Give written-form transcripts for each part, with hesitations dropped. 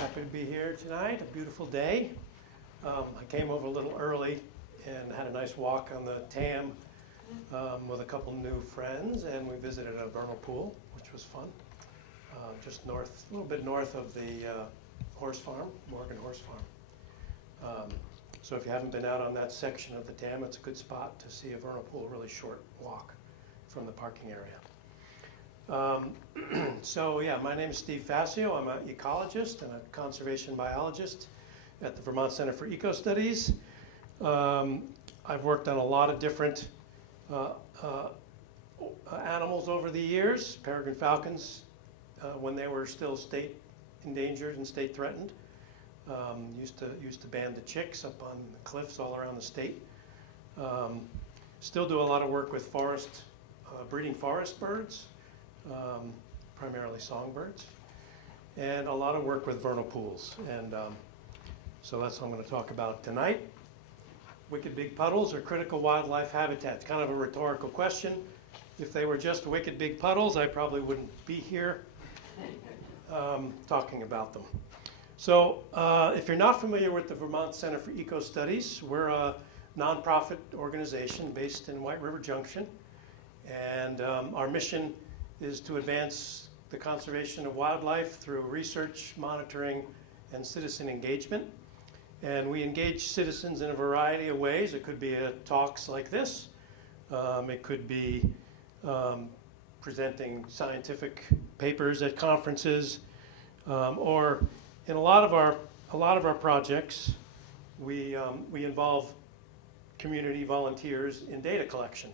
Happy to be here tonight, a beautiful day. I came over a little early and had a nice walk on the Tam with a couple new friends, and we visited a vernal pool, which was fun. Just north, a little bit north of the horse farm, Morgan Horse Farm. So if you haven't been out on that section of the dam, it's a good spot to see a vernal pool, really short walk from the parking area. So yeah, my name is Steve Faccio. I'm an ecologist and a conservation biologist at the Vermont Center for Eco Studies. I've worked on a lot of different animals over the years, peregrine falcons when they were still state endangered and state threatened. Used to band the chicks up on the cliffs all around the state. Still do a lot of work with forest, breeding forest birds, primarily songbirds, and a lot of work with vernal pools. And so that's what I'm going to talk about tonight. Wicked big puddles are critical wildlife habitats. Kind of a rhetorical question. If they were just wicked big puddles, I probably wouldn't be here talking about them. So if you're not familiar with the Vermont Center for Eco Studies, we're a nonprofit organization based in White River Junction. And our mission is to advance the conservation of wildlife through research, monitoring, and citizen engagement. And we engage citizens in a variety of ways. It could be talks like this. It could be presenting scientific papers at conferences, or in a lot of our projects, we involve community volunteers in data collection.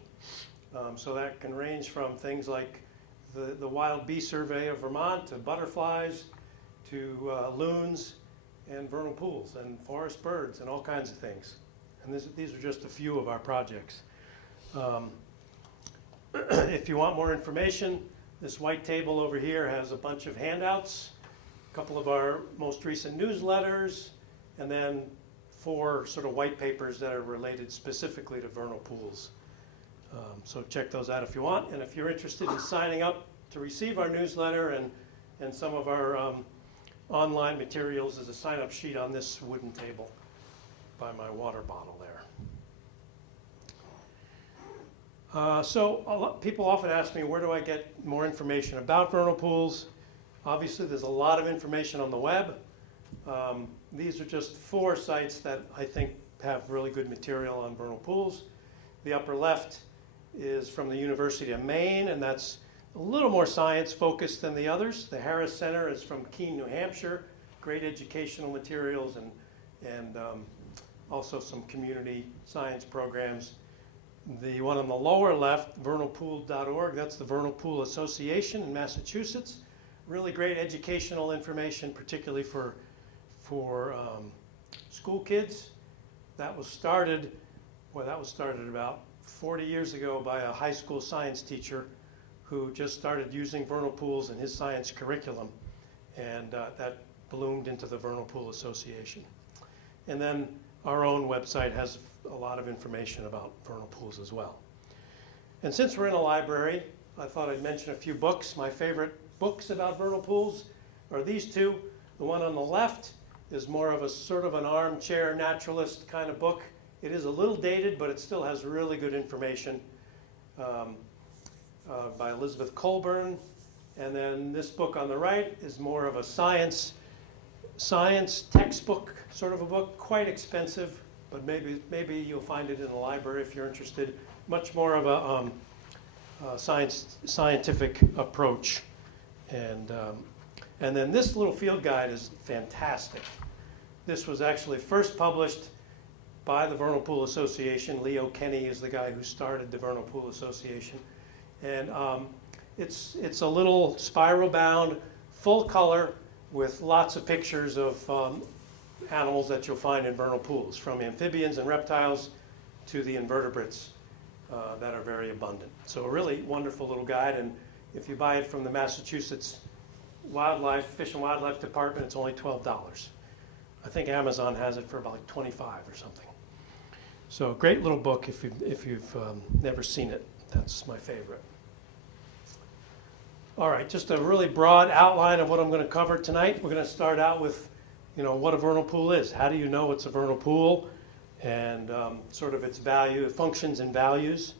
So that can range from things like the wild bee survey of Vermont to butterflies to loons and vernal pools and forest birds and all kinds of things. And these are just a few of our projects. If you want more information, this white table over here has a bunch of handouts, a couple of our most recent newsletters, and then 4 sort of white papers that are related specifically to vernal pools. So check those out if you want. And if you're interested in signing up to receive our newsletter and some of our online materials, there's a sign-up sheet on this wooden table by my water bottle there. So people often ask me, where do I get more information about vernal pools? Obviously, there's a lot of information on the web. These are just 4 sites that I think have really good material on vernal pools. The upper left is from the University of Maine, and that's a little more science focused than the others. The Harris Center is from Keene, New Hampshire. Great educational materials and also some community science programs. The one on the lower left, vernalpool.org, that's the Vernal Pool Association in Massachusetts. Really great educational information, particularly for school kids. That was started about 40 years ago by a high school science teacher who just started using vernal pools in his science curriculum, and that bloomed into the Vernal Pool Association. And then our own website has a lot of information about vernal pools as well. And since we're in a library, I thought I'd mention a few books. My favorite books about vernal pools are these 2. The one on the left is more of a sort of an armchair naturalist kind of book. It is a little dated, but it still has really good information by Elizabeth Colburn. And then this book on the right is more of a science textbook sort of a book, quite expensive, but maybe you'll find it in the library if you're interested. Much more of a scientific approach. And then this little field guide is fantastic. This was actually first published by the Vernal Pool Association. Leo Kenny is the guy who started the Vernal Pool Association. And it's a little spiral bound, full color, with lots of pictures of animals that you'll find in vernal pools, from amphibians and reptiles to the invertebrates that are very abundant. So a really wonderful little guide, and if you buy it from the Massachusetts Fish and Wildlife Department, it's only $12. I think Amazon has it for about like 25 or something. So a great little book if you've never seen it. That's my favorite. All right, just a really broad outline of what I'm going to cover tonight. We're going to start out with what a vernal pool is. How do you know it's a vernal pool? And sort of its value, functions and values.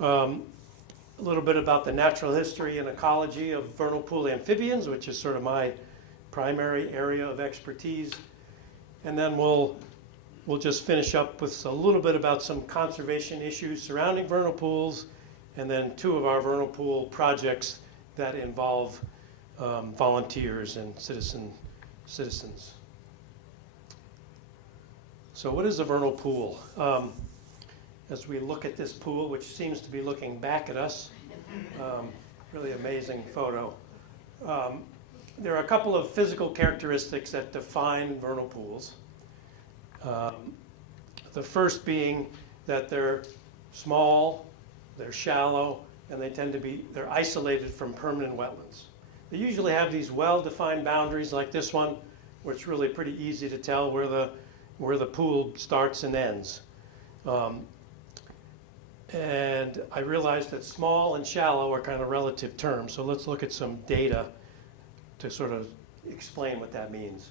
A little bit about the natural history and ecology of vernal pool amphibians, which is sort of my primary area of expertise. And then we'll just finish up with a little bit about some conservation issues surrounding vernal pools, and then 2 of our vernal pool projects that involve volunteers and citizens. So what is a vernal pool? As we look at this pool, which seems to be looking back at us, really amazing photo. There are a couple of physical characteristics that define vernal pools. The first being that they're small, they're shallow, and they're isolated from permanent wetlands. They usually have these well-defined boundaries like this one, where it's really pretty easy to tell where the pool starts and ends. And I realized that small and shallow are kind of relative terms, so let's look at some data to sort of explain what that means.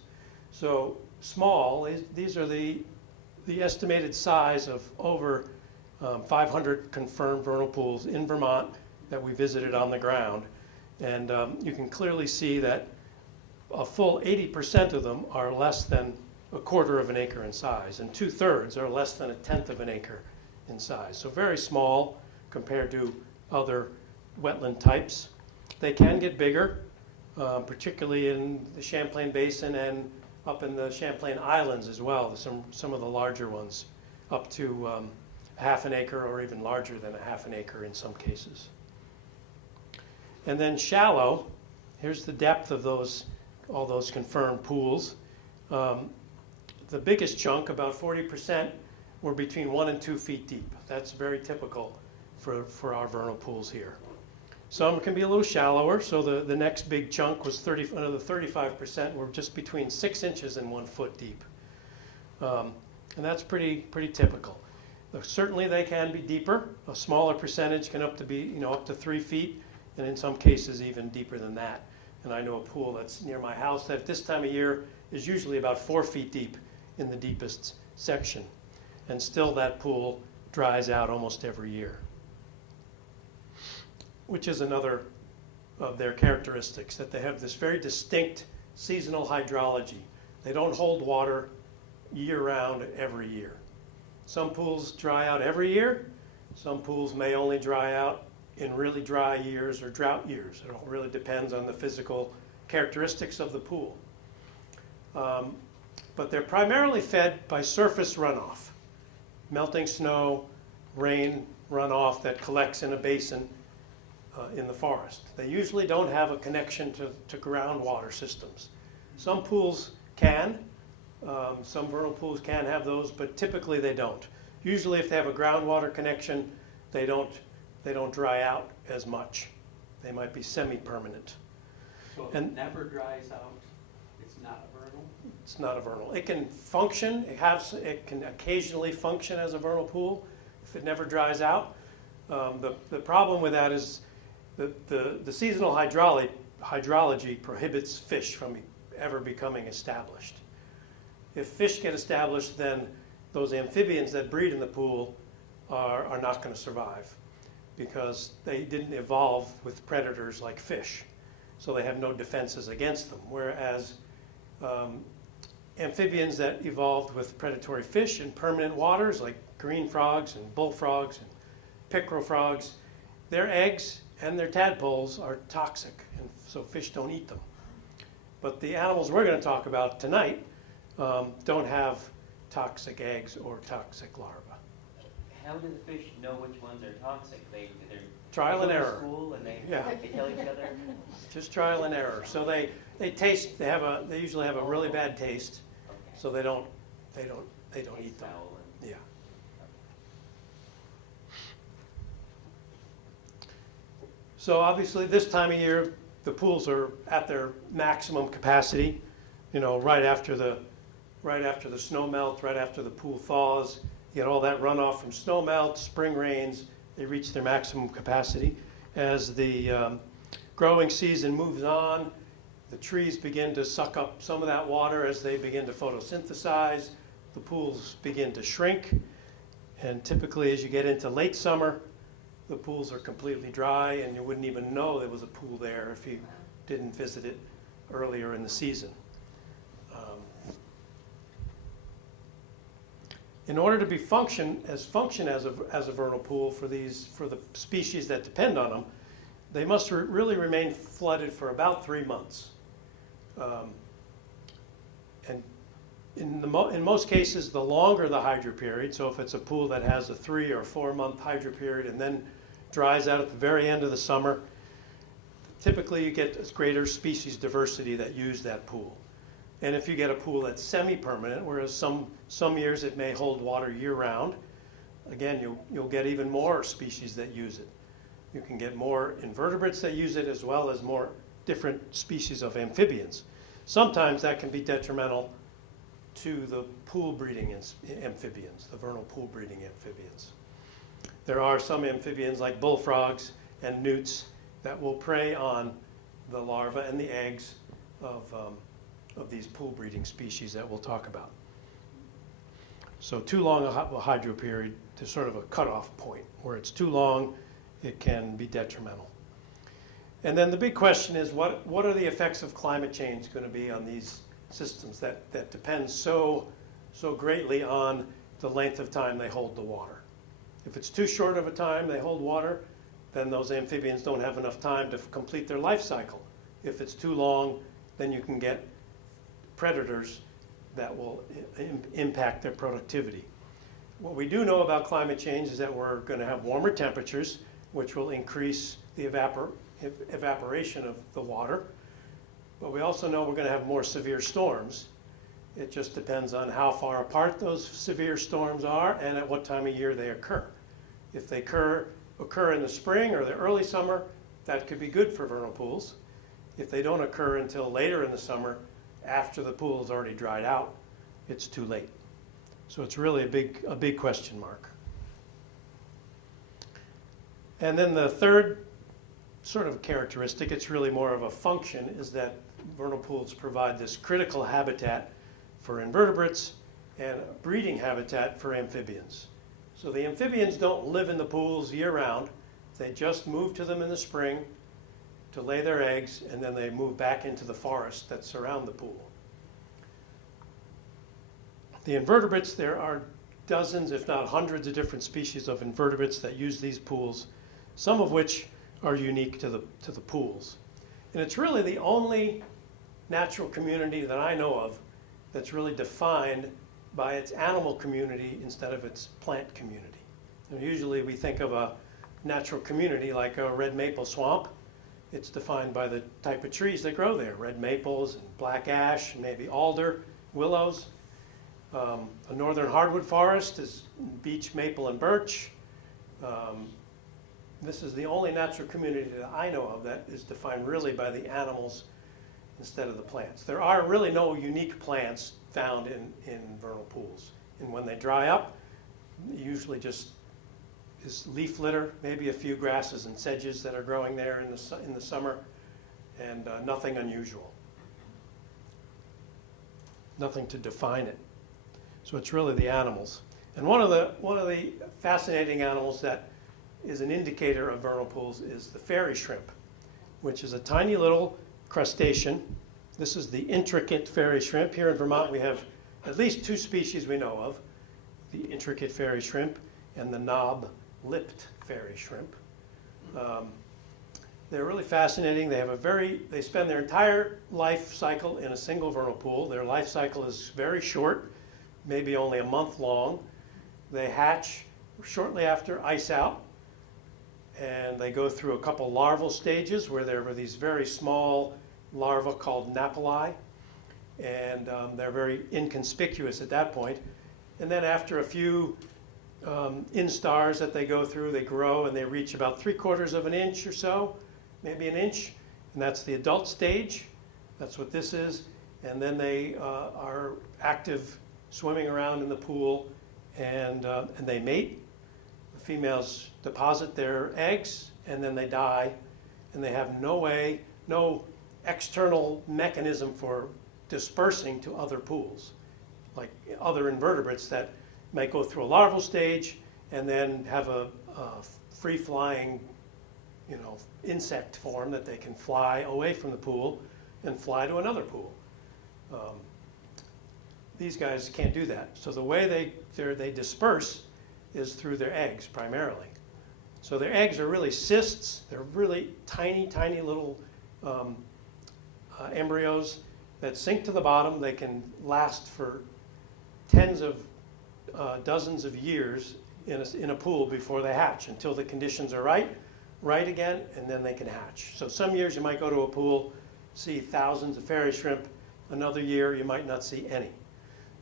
So small, these are the estimated size of over 500 confirmed vernal pools in Vermont that we visited on the ground. And you can clearly see that a full 80% of them are less than a quarter of an acre in size, and 2/3 are less than a tenth of an acre in size. So very small compared to other wetland types. They can get bigger, particularly in the Champlain Basin and up in the Champlain Islands as well, some of the larger ones, up to half an acre or even larger than a half an acre in some cases. And then shallow, here's the depth of all those confirmed pools. The biggest chunk, about 40%, were between 1 and 2 feet deep. That's very typical for our vernal pools here. Some can be a little shallower, so the next big chunk was another 35% were just between 6 inches and 1 foot deep. And that's pretty typical. Certainly they can be deeper. A smaller percentage can up to 3 feet, and in some cases even deeper than that. And I know a pool that's near my house that this time of year is usually about 4 feet deep in the deepest section. And still that pool dries out almost every year, which is another of their characteristics, that they have this very distinct seasonal hydrology. They don't hold water year-round every year. Some pools dry out every year. Some pools may only dry out in really dry years or drought years. It all really depends on the physical characteristics of the pool. But they're primarily fed by surface runoff, melting snow, rain runoff that collects in a basin in the forest. They usually don't have a connection to groundwater systems. Some pools can, some vernal pools can have those, but typically they don't. Usually if they have a groundwater connection, they don't dry out as much. They might be semi-permanent. So if it never dries out, it's not a vernal? It's not a vernal. It can function, it can occasionally function as a vernal pool if it never dries out. The problem with that is the seasonal hydrology prohibits fish from ever becoming established. If fish get established, then those amphibians that breed in the pool are not going to survive because they didn't evolve with predators like fish. So they have no defenses against them. Whereas amphibians that evolved with predatory fish in permanent waters like green frogs and bullfrogs and pickerel frogs, their eggs and their tadpoles are toxic, and so fish don't eat them. But the animals we're going to talk about tonight don't have toxic eggs or toxic larvae. How do the fish know which ones are toxic? They're trial and error. School and they tell each other. Just trial and error. So they taste. They usually have a really bad taste. Okay. So they don't eat them. Yeah. So obviously this time of year the pools are at their maximum capacity. Right after the snow melt, right after the pool thaws. You get all that runoff from snow melt, spring rains, they reach their maximum capacity. As the growing season moves on, The trees begin to suck up some of that water as they begin to photosynthesize. The pools begin to shrink. And typically, as you get into late summer, the pools are completely dry, and you wouldn't even know there was a pool there if you didn't visit it earlier in the season. In order to be function as a vernal pool for the species that depend on them, they must really remain flooded for about 3 months. And in most cases, the longer the hydro period, so if it's a pool that has a 3 or 4 month hydro period and then dries out at the very end of the summer, typically you get greater species diversity that use that pool. And if you get a pool that's semi-permanent, whereas some years it may hold water year-round, again, you'll get even more species that use it. You can get more invertebrates that use it, as well as more different species of amphibians. Sometimes that can be detrimental to the pool breeding amphibians, the vernal pool breeding amphibians. There are some amphibians like bullfrogs and newts that will prey on the larvae and the eggs of these pool breeding species that we'll talk about. So too long a hydro period is sort of a cutoff point. Where it's too long, it can be detrimental. And then the big question is, what are the effects of climate change going to be on these systems that depend so greatly on the length of time they hold the water? If it's too short of a time they hold water, then those amphibians don't have enough time to complete their life cycle. If it's too long, then you can get predators that will impact their productivity. What we do know about climate change is that we're going to have warmer temperatures, which will increase the evaporation of the water. But we also know we're going to have more severe storms. It just depends on how far apart those severe storms are and at what time of year they occur. If they occur in the spring or the early summer, that could be good for vernal pools. If they don't occur until later in the summer, after the pool has already dried out, it's too late. So it's really a big question mark. And then the third sort of characteristic, it's really more of a function, is that vernal pools provide this critical habitat for invertebrates and a breeding habitat for amphibians. So the amphibians don't live in the pools year-round. They just move to them in the spring to lay their eggs, and then they move back into the forest that surround the pool. The invertebrates, there are dozens, if not hundreds of different species of invertebrates that use these pools, some of which are unique to the pools. And it's really the only natural community that I know of that's really defined by its animal community instead of its plant community. And usually we think of a natural community like a red maple swamp. It's defined by the type of trees that grow there, red maples and black ash, maybe alder, willows. A northern hardwood forest is beech, maple, and birch. This is the only natural community that I know of that is defined really by the animals instead of the plants. There are really no unique plants found in vernal pools. And when they dry up, usually just is leaf litter, maybe a few grasses and sedges that are growing there in the summer, and nothing unusual. Nothing to define it. So it's really the animals. And one of the fascinating animals that is an indicator of vernal pools is the fairy shrimp, which is a tiny little crustacean. This is the intricate fairy shrimp. Here in Vermont we have at least 2 species we know of, the intricate fairy shrimp and the knob-lipped fairy shrimp. They're really fascinating. They spend their entire life cycle in a single vernal pool. Their life cycle is very short, maybe only a month long. They hatch shortly after ice out, and they go through a couple larval stages where there are these very small larvae called napali, and they're very inconspicuous at that point. And then after a few instars that they go through, they grow and they reach about 3/4 of an inch or so, maybe an inch, and that's the adult stage. That's what this is. And then they are active, swimming around in the pool, and they mate. The females deposit their eggs, and then they die, and they have no external mechanism for dispersing to other pools, like other invertebrates that might go through a larval stage and then have a free-flying, insect form that they can fly away from the pool and fly to another pool. These guys can't do that. So the way they disperse is through their eggs primarily. So their eggs are really cysts. They're really tiny, tiny little embryos that sink to the bottom. They can last for tens of dozens of years in a pool before they hatch, until the conditions are right again, and then they can hatch. So some years you might go to a pool, see thousands of fairy shrimp. Another year you might not see any,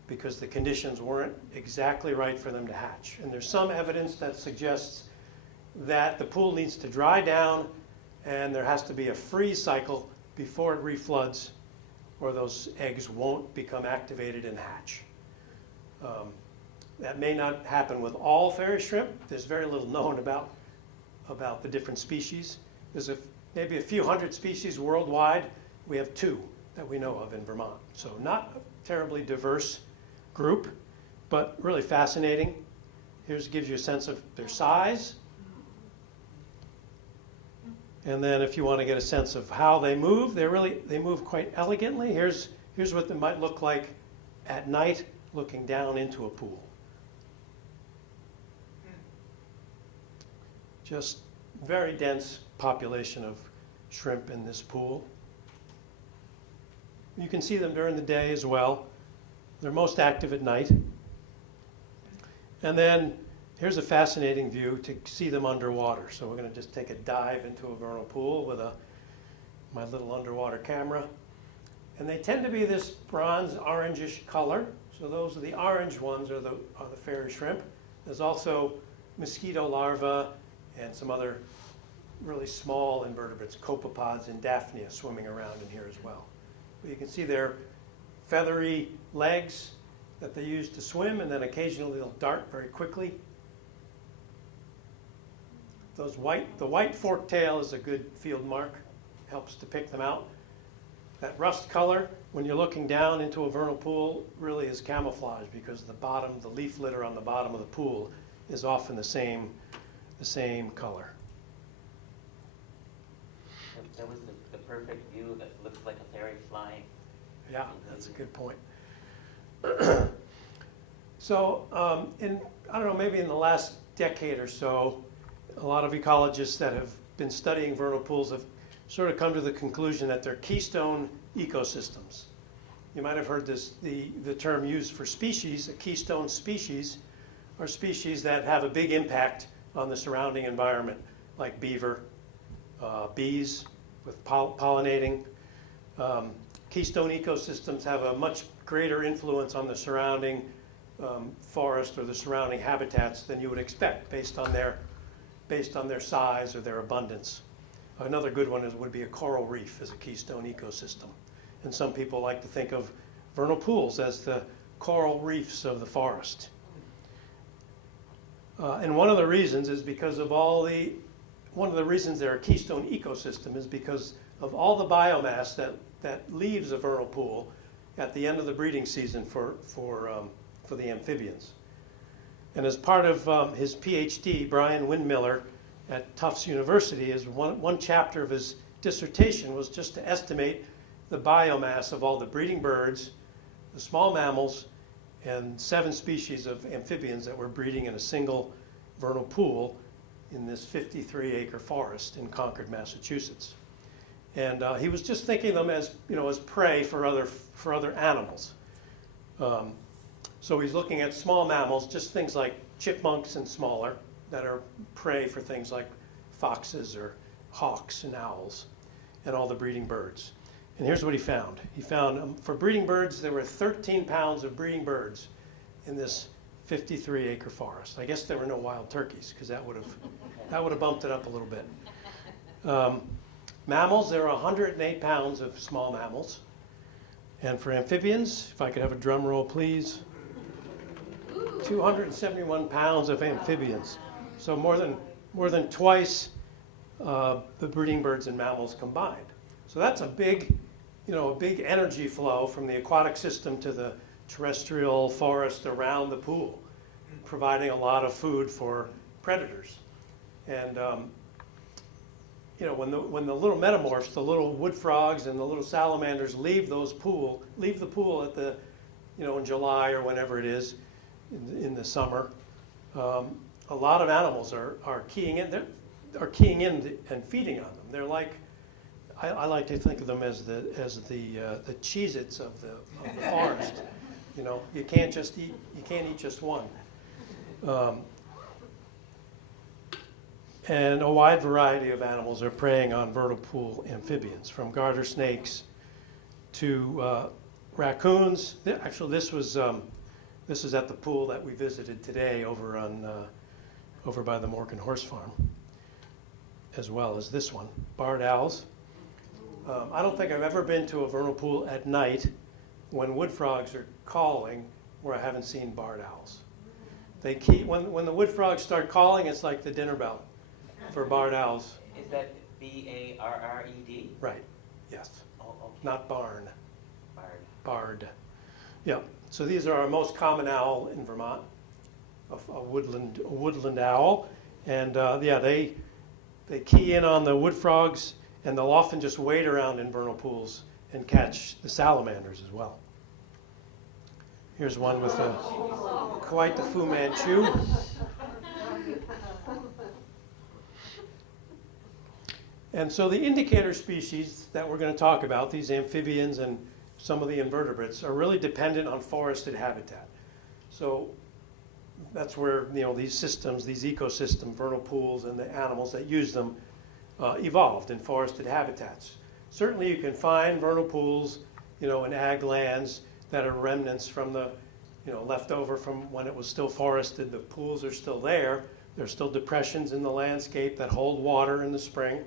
because the conditions weren't exactly right for them to hatch. And there's some evidence that suggests that the pool needs to dry down and there has to be a freeze cycle before it refloods, or those eggs won't become activated and hatch. That may not happen with all fairy shrimp. There's very little known about the different species. There's maybe a few hundred species worldwide. We have 2 that we know of in Vermont. So not a terribly diverse group, but really fascinating. Gives you a sense of their size. And then if you want to get a sense of how they move, they move quite elegantly. Here's what they might look like at night looking down into a pool. Just very dense population of shrimp in this pool. You can see them during the day as well. They're most active at night. And then here's a fascinating view to see them underwater. So we're going to just take a dive into a vernal pool with my little underwater camera. And they tend to be this bronze orangish color. So those are the orange ones are the fairy shrimp. There's also mosquito larvae and some other really small invertebrates, copepods and Daphnia, swimming around in here as well. But you can see their feathery legs that they use to swim, and then occasionally they'll dart very quickly. The white forked tail is a good field mark, helps to pick them out. That rust color, when you're looking down into a vernal pool, really is camouflage, because the leaf litter on the bottom of the pool is often the same color. That was the perfect view that looks like a fairy flying. Yeah, that's a good point. So I don't know, maybe in the last decade or so, a lot of ecologists that have been studying vernal pools have sort of come to the conclusion that they're keystone ecosystems. You might have heard the term used for species. A keystone species are species that have a big impact on the surrounding environment, like beaver, bees with pollinating. Keystone ecosystems have a much greater influence on the surrounding forest or the surrounding habitats than you would expect based on their size or their abundance. Another good one would be a coral reef as a keystone ecosystem. And some people like to think of vernal pools as the coral reefs of the forest. And one of the reasons is because of one of the reasons they're a keystone ecosystem is because of all the biomass that leaves a vernal pool at the end of the breeding season for the amphibians. And as part of his PhD, Brian Windmiller at Tufts University, one chapter of his dissertation was just to estimate the biomass of all the breeding birds, the small mammals, and 7 species of amphibians that were breeding in a single vernal pool in this 53-acre forest in Concord, Massachusetts. And he was just thinking of them as prey for other animals. So he's looking at small mammals, just things like chipmunks and smaller, that are prey for things like foxes or hawks and owls, and all the breeding birds. And here's what he found. He found for breeding birds, there were 13 pounds of breeding birds in this 53-acre forest. I guess there were no wild turkeys, because that would have bumped it up a little bit. Mammals, there are 108 pounds of small mammals. And for amphibians, if I could have a drum roll, please. 271 pounds of amphibians. So more than twice the breeding birds and mammals combined. So that's a big, a big energy flow from the aquatic system to the terrestrial forest around the pool, providing a lot of food for predators. And when the little metamorphs, the little wood frogs and the little salamanders leave the pool at the, in July or whenever it is in the summer, a lot of animals are keying in. Are keying in and feeding on them. They're like, I like to think of them as the Cheez-Its of the forest. You can't eat just one. And a wide variety of animals are preying on vernal pool amphibians, from garter snakes to raccoons. Actually, this is at the pool that we visited today over by the Morgan Horse Farm, as well as this one, barred owls. I don't think I've ever been to a vernal pool at night when wood frogs are calling where I haven't seen barred owls. They keep, when the wood frogs start calling, it's like the dinner bell for barred owls. Is that B-A-R-R-E-D? Right, yes. Oh, okay. Not barn, Bard. barred. Yeah, so these are our most common owl in Vermont, a woodland owl. And they key in on the wood frogs, and they'll often just wade around in vernal pools and catch the salamanders as well. Here's one with quite the Fu Manchu. And so the indicator species that we're going to talk about, these amphibians and some of the invertebrates, are really dependent on forested habitat. So that's where these systems, these ecosystem, vernal pools, and the animals that use them evolved in forested habitats. Certainly you can find vernal pools, in ag lands that are remnants from the, left over from when it was still forested. The pools are still there. There's still depressions in the landscape that hold water in the spring.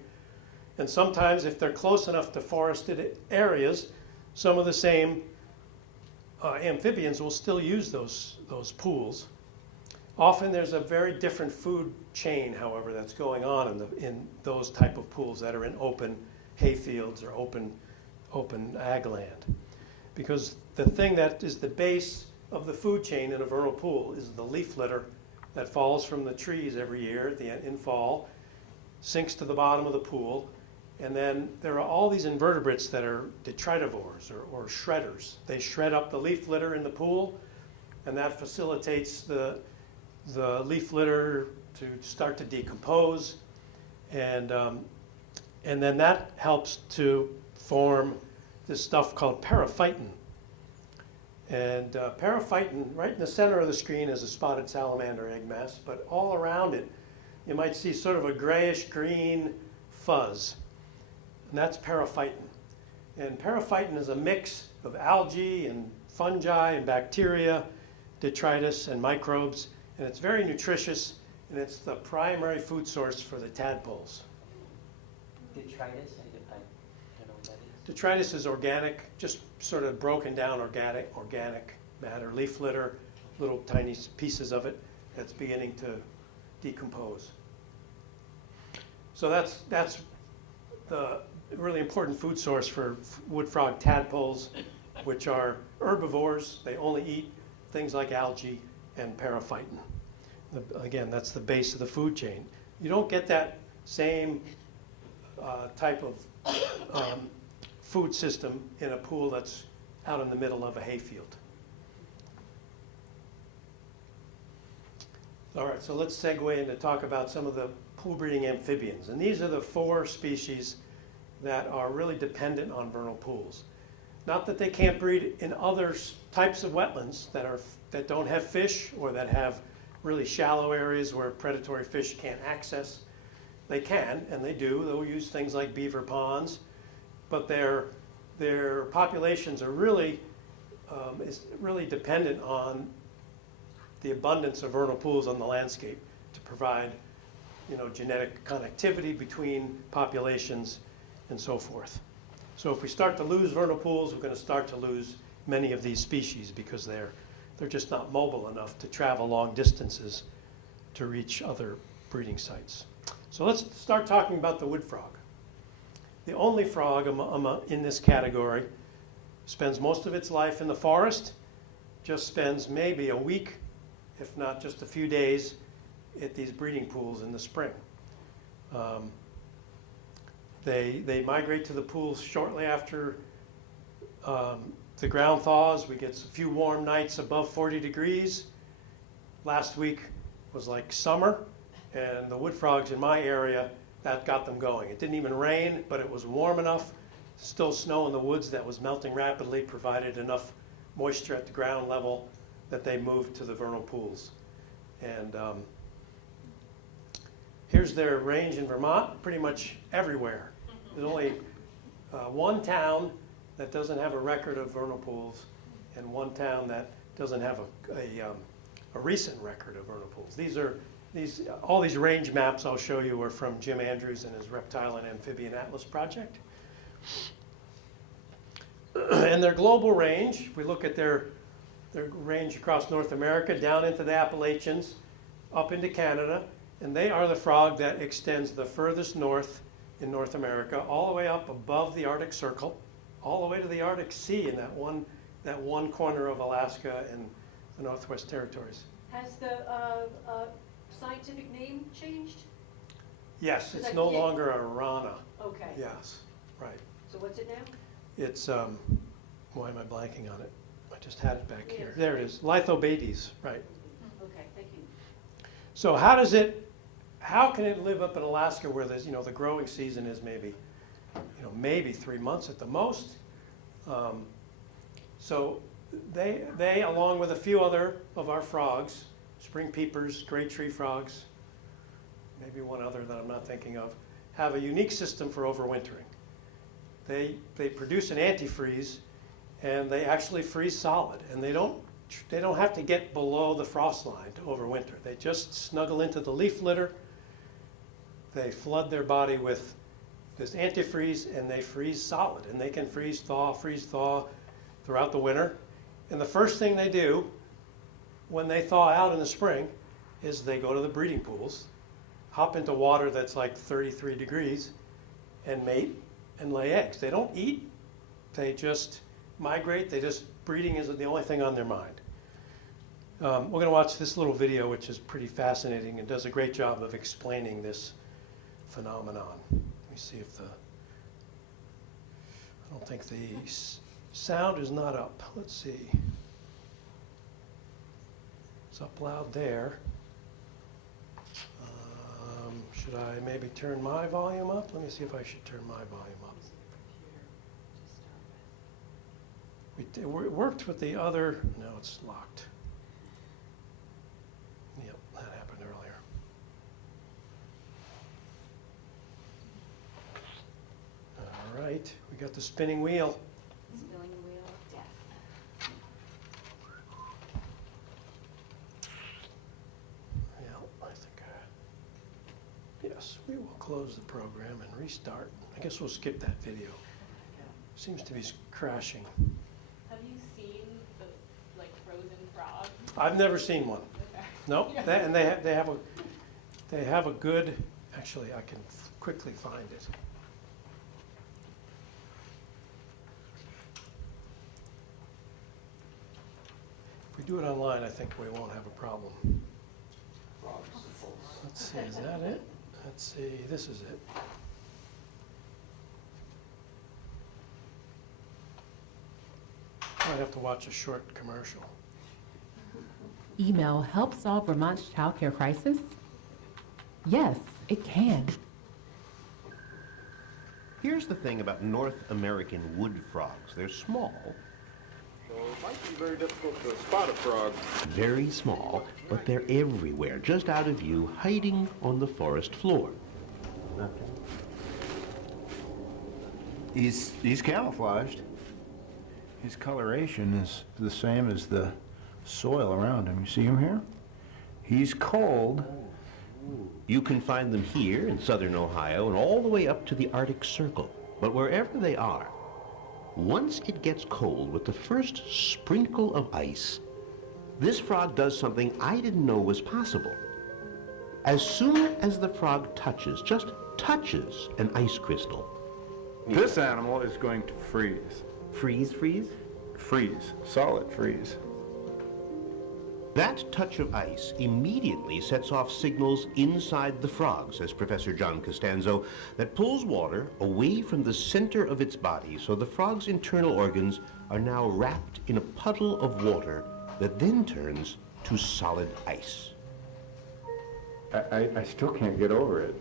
And sometimes if they're close enough to forested areas, some of the same amphibians will still use those pools. Often there's a very different food chain, however, that's going on in those type of pools that are in open hayfields or open ag land. Because the thing that is the base of the food chain in a vernal pool is the leaf litter that falls from the trees every year in fall, sinks to the bottom of the pool, and then there are all these invertebrates that are detritivores or shredders. They shred up the leaf litter in the pool, and that facilitates the leaf litter to start to decompose, and then that helps to form this stuff called periphyton. And periphyton, right in the center of the screen, is a spotted salamander egg mass, but all around it you might see sort of a grayish-green fuzz, and that's periphyton. And periphyton is a mix of algae and fungi and bacteria, detritus and microbes, and it's very nutritious, and it's the primary food source for the tadpoles. Detritus? I don't know what that is. Detritus is organic, just sort of broken down organic matter, leaf litter, little tiny pieces of it that's beginning to decompose. So that's the really important food source for wood frog tadpoles, which are herbivores. They only eat things like algae and periphyton. Again, that's the base of the food chain. You don't get that same type of food system in a pool that's out in the middle of a hayfield. All right, so let's segue into talk about some of the pool breeding amphibians. And these are the 4 species that are really dependent on vernal pools. Not that they can't breed in other types of wetlands that don't have fish or that have really shallow areas where predatory fish can't access. They can, and they do. They'll use things like beaver ponds, but their populations are really dependent on the abundance of vernal pools on the landscape to provide, genetic connectivity between populations and so forth. So if we start to lose vernal pools, we're going to start to lose many of these species because they're just not mobile enough to travel long distances to reach other breeding sites. So let's start talking about the wood frog. the only frog in this category, spends most of its life in the forest, just spends maybe a week, if not just a few days, at these breeding pools in the spring. They migrate to the pools shortly after the ground thaws. We get a few warm nights above 40 degrees. Last week was like summer, and the wood frogs in my area, that got them going. It didn't even rain, but it was warm enough. Still snow in the woods that was melting rapidly, provided enough moisture at the ground level that they moved to the vernal pools. And here's their range in Vermont, pretty much everywhere. There's only one town that doesn't have a record of vernal pools, and one town that doesn't have a recent record of vernal pools. All these range maps I'll show you are from Jim Andrews and his Reptile and Amphibian Atlas project. And their global range, if we look at their range across North America, down into the Appalachians, up into Canada, and they are the frog that extends the furthest north in North America, all the way up above the Arctic Circle, all the way to the Arctic Sea in that one corner of Alaska and the Northwest Territories. Has the scientific name changed? Yes, it's no longer a rana. Okay. Yes, right. So what's it now? It's, why am I blanking on it? I just had it back here. There it is, Lithobates, right. Okay, thank you. So how can it live up in Alaska where there's, the growing season is maybe 3 months at the most? So they, along with a few other of our frogs, spring peepers, great tree frogs, maybe one other that I'm not thinking of, have a unique system for overwintering. They produce an antifreeze, and they actually freeze solid, and they don't have to get below the frost line to overwinter. They just snuggle into the leaf litter. They flood their body with this antifreeze, and they freeze solid, and they can freeze thaw throughout the winter. And the first thing they do when they thaw out in the spring is they go to the breeding pools, hop into water that's like 33 degrees, and mate and lay eggs. They don't eat, they just migrate, breeding is the only thing on their mind. We're going to watch this little video, which is pretty fascinating and does a great job of explaining this phenomenon. Let me see if I don't think the sound is not up. Let's see. It's up loud there. Should I maybe turn my volume up? Let me see if I should turn my volume up. It worked with the other, no, it's locked. Yep, that happened earlier. All right, we got the spinning wheel. Spinning wheel of death. Yeah, I think, yes, we will close the program and restart. I guess we'll skip that video. Seems to be crashing. Have you seen the frozen frog? I've never seen one. Okay. No, Yeah. and they have a good. Actually, I can quickly find it. If we do it online, I think we won't have a problem. Let's see, is that it? Let's see, this is it. Might have to watch a short commercial. Email help solve Vermont's childcare crisis? Yes, it can. Here's the thing about North American wood frogs. They're small. So it might be very difficult to spot a frog. Very small, but they're everywhere, just out of view, hiding on the forest floor. He's camouflaged. His coloration is the same as the soil around him. You see him here? He's cold. You can find them here in southern Ohio and all the way up to the Arctic Circle. But wherever they are, once it gets cold with the first sprinkle of ice, this frog does something I didn't know was possible. As soon as the frog just touches an ice crystal, This animal is going to freeze. Freeze? Freeze. Solid freeze. That touch of ice immediately sets off signals inside the frog, says Professor John Costanzo, that pulls water away from the center of its body, so the frog's internal organs are now wrapped in a puddle of water that then turns to solid ice. I still can't get over it.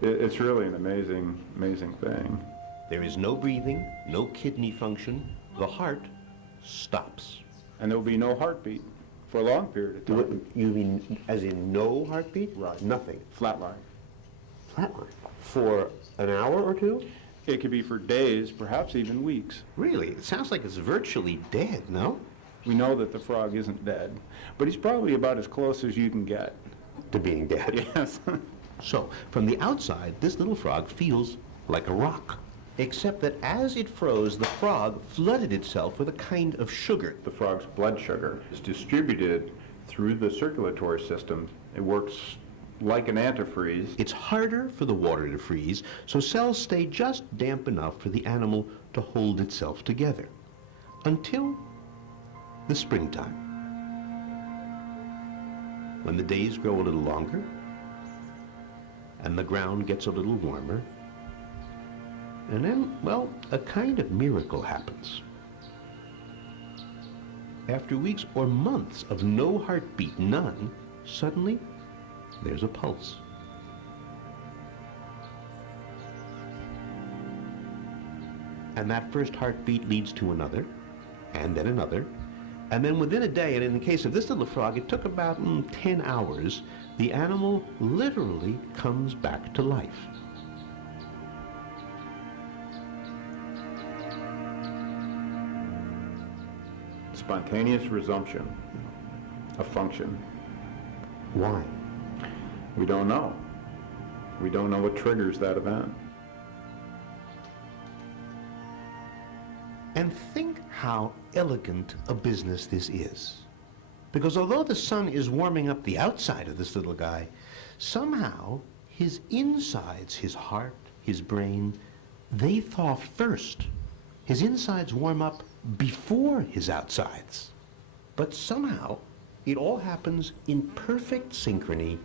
It's really an amazing thing. There is no breathing, no kidney function. The heart stops. And there'll be no heartbeat for a long period of time. You mean as in no heartbeat? Right. Nothing. Flatline. Flatline. For an hour or two? It could be for days, perhaps even weeks. Really? It sounds like it's virtually dead, no? We know that the frog isn't dead, but he's probably about as close as you can get. To being dead. Yes. So, from the outside, this little frog feels like a rock. Except that as it froze, the frog flooded itself with a kind of sugar. The frog's blood sugar is distributed through the circulatory system. It works like an antifreeze. It's harder for the water to freeze, so cells stay just damp enough for the animal to hold itself together. Until the springtime. When the days grow a little longer, and the ground gets a little warmer, and then, well, a kind of miracle happens. After weeks or months of no heartbeat, none, suddenly there's a pulse. And that first heartbeat leads to another, and then within a day, and in the case of this little frog, it took about 10 hours, the animal literally comes back to life. Spontaneous resumption of function. Why? We don't know. We don't know what triggers that event. And think how elegant a business this is. Because although the sun is warming up the outside of this little guy, somehow his insides, his heart, his brain, they thaw first. His insides warm up before his outsides. But somehow it all happens in perfect synchrony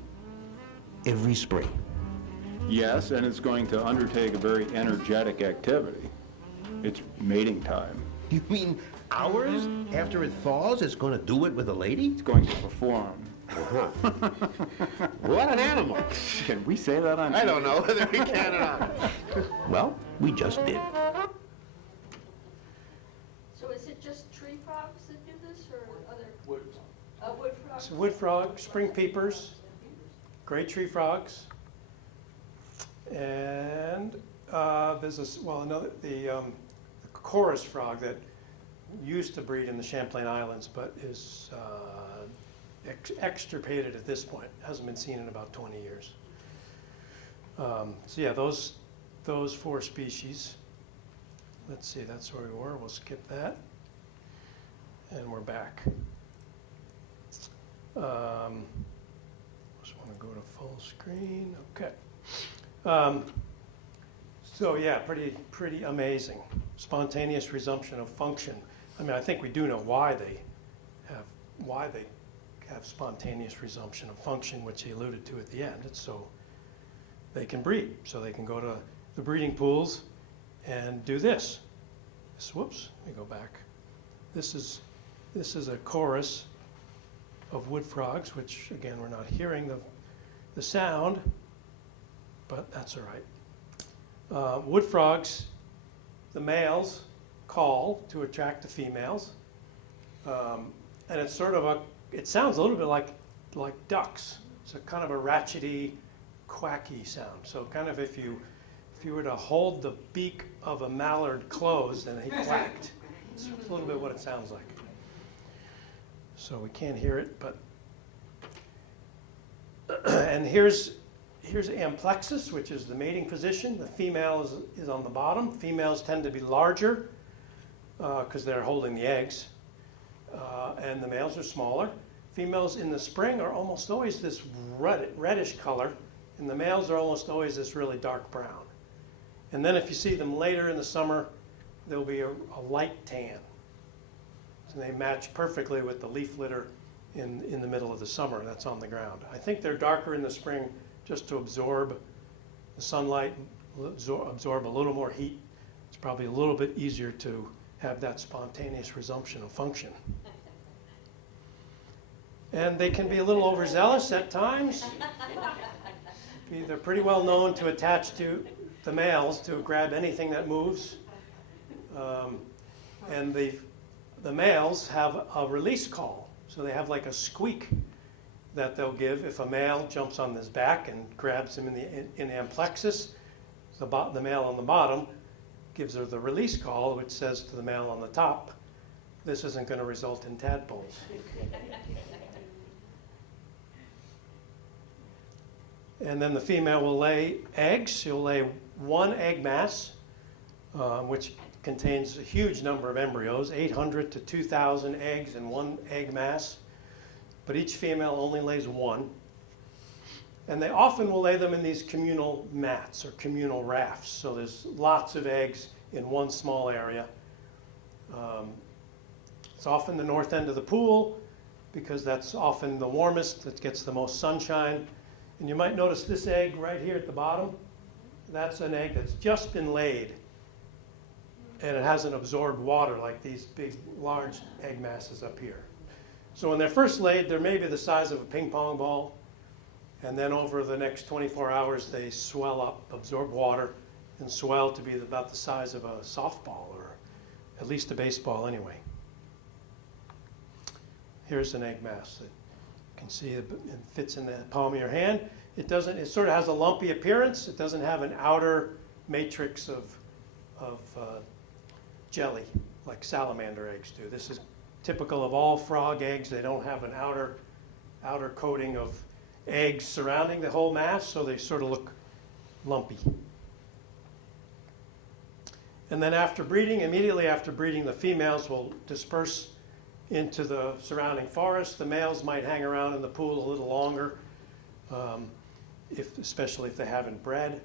every spring. Yes, and it's going to undertake a very energetic activity. It's mating time. You mean hours after it thaws, it's going to do it with a lady? It's going to perform. What an animal. Can we say that on I don't know whether we can or not. Well, we just did. So is it just tree frogs that do this, or other? Wood. Wood frogs? So wood frog, spring peepers, gray tree frogs, and there's the chorus frog that used to breed in the Champlain Islands, but is extirpated at this point. Hasn't been seen in about 20 years. So yeah, those 4 species. Let's see, that's where we were. We'll skip that, and we're back. Just want to go to full screen. Okay. So yeah, pretty amazing. Spontaneous resumption of function. I mean, I think we do know why they have spontaneous resumption of function, which he alluded to at the end. It's so they can breed, so they can go to the breeding pools and do this. Whoops, let me go back. This is a chorus of wood frogs, which again we're not hearing the sound, but that's all right. Wood frogs, the males call to attract the females, and it's sort of it sounds a little bit like ducks. It's a kind of a ratchety, quacky sound. So kind of if you were to hold the beak of a mallard closed and he quacked, it's a little bit what it sounds like. So we can't hear it, but and here's amplexus, which is the mating position. The female is on the bottom. Females tend to be larger because they're holding the eggs, and the males are smaller. Females in the spring are almost always this reddish color, and the males are almost always this really dark brown. And then if you see them later in the summer, there'll be a light tan. And they match perfectly with the leaf litter in the middle of the summer that's on the ground. I think they're darker in the spring just to absorb the sunlight, absorb a little more heat. It's probably a little bit easier to have that spontaneous resumption of function. And they can be a little overzealous at times. They're pretty well known to attach to the males to grab anything that moves. And the males have a release call. So they have like a squeak that they'll give if a male jumps on his back and grabs him in the amplexus. The male on the bottom gives her the release call, which says to the male on the top, this isn't going to result in tadpoles. And then the female will lay eggs. She'll lay one egg mass, which contains a huge number of embryos, 800 to 2,000 eggs in one egg mass. But each female only lays one. And they often will lay them in these communal mats or communal rafts. So there's lots of eggs in one small area. It's often the north end of the pool because that's often the warmest, that gets the most sunshine. And you might notice this egg right here at the bottom. That's an egg that's just been laid. And it hasn't absorbed water like these big, large egg masses up here. So when they're first laid, they're maybe the size of a ping pong ball. And then over the next 24 hours, they swell up, absorb water, and swell to be about the size of a softball, or at least a baseball anyway. Here's an egg mass that you can see it fits in the palm of your hand. It sort of has a lumpy appearance. It doesn't have an outer matrix of jelly like salamander eggs do. This is typical of all frog eggs. They don't have an outer coating of eggs surrounding the whole mass, so they sort of look lumpy. And then after breeding, immediately after breeding, the females will disperse into the surrounding forest. The males might hang around in the pool a little longer, especially if they haven't bred,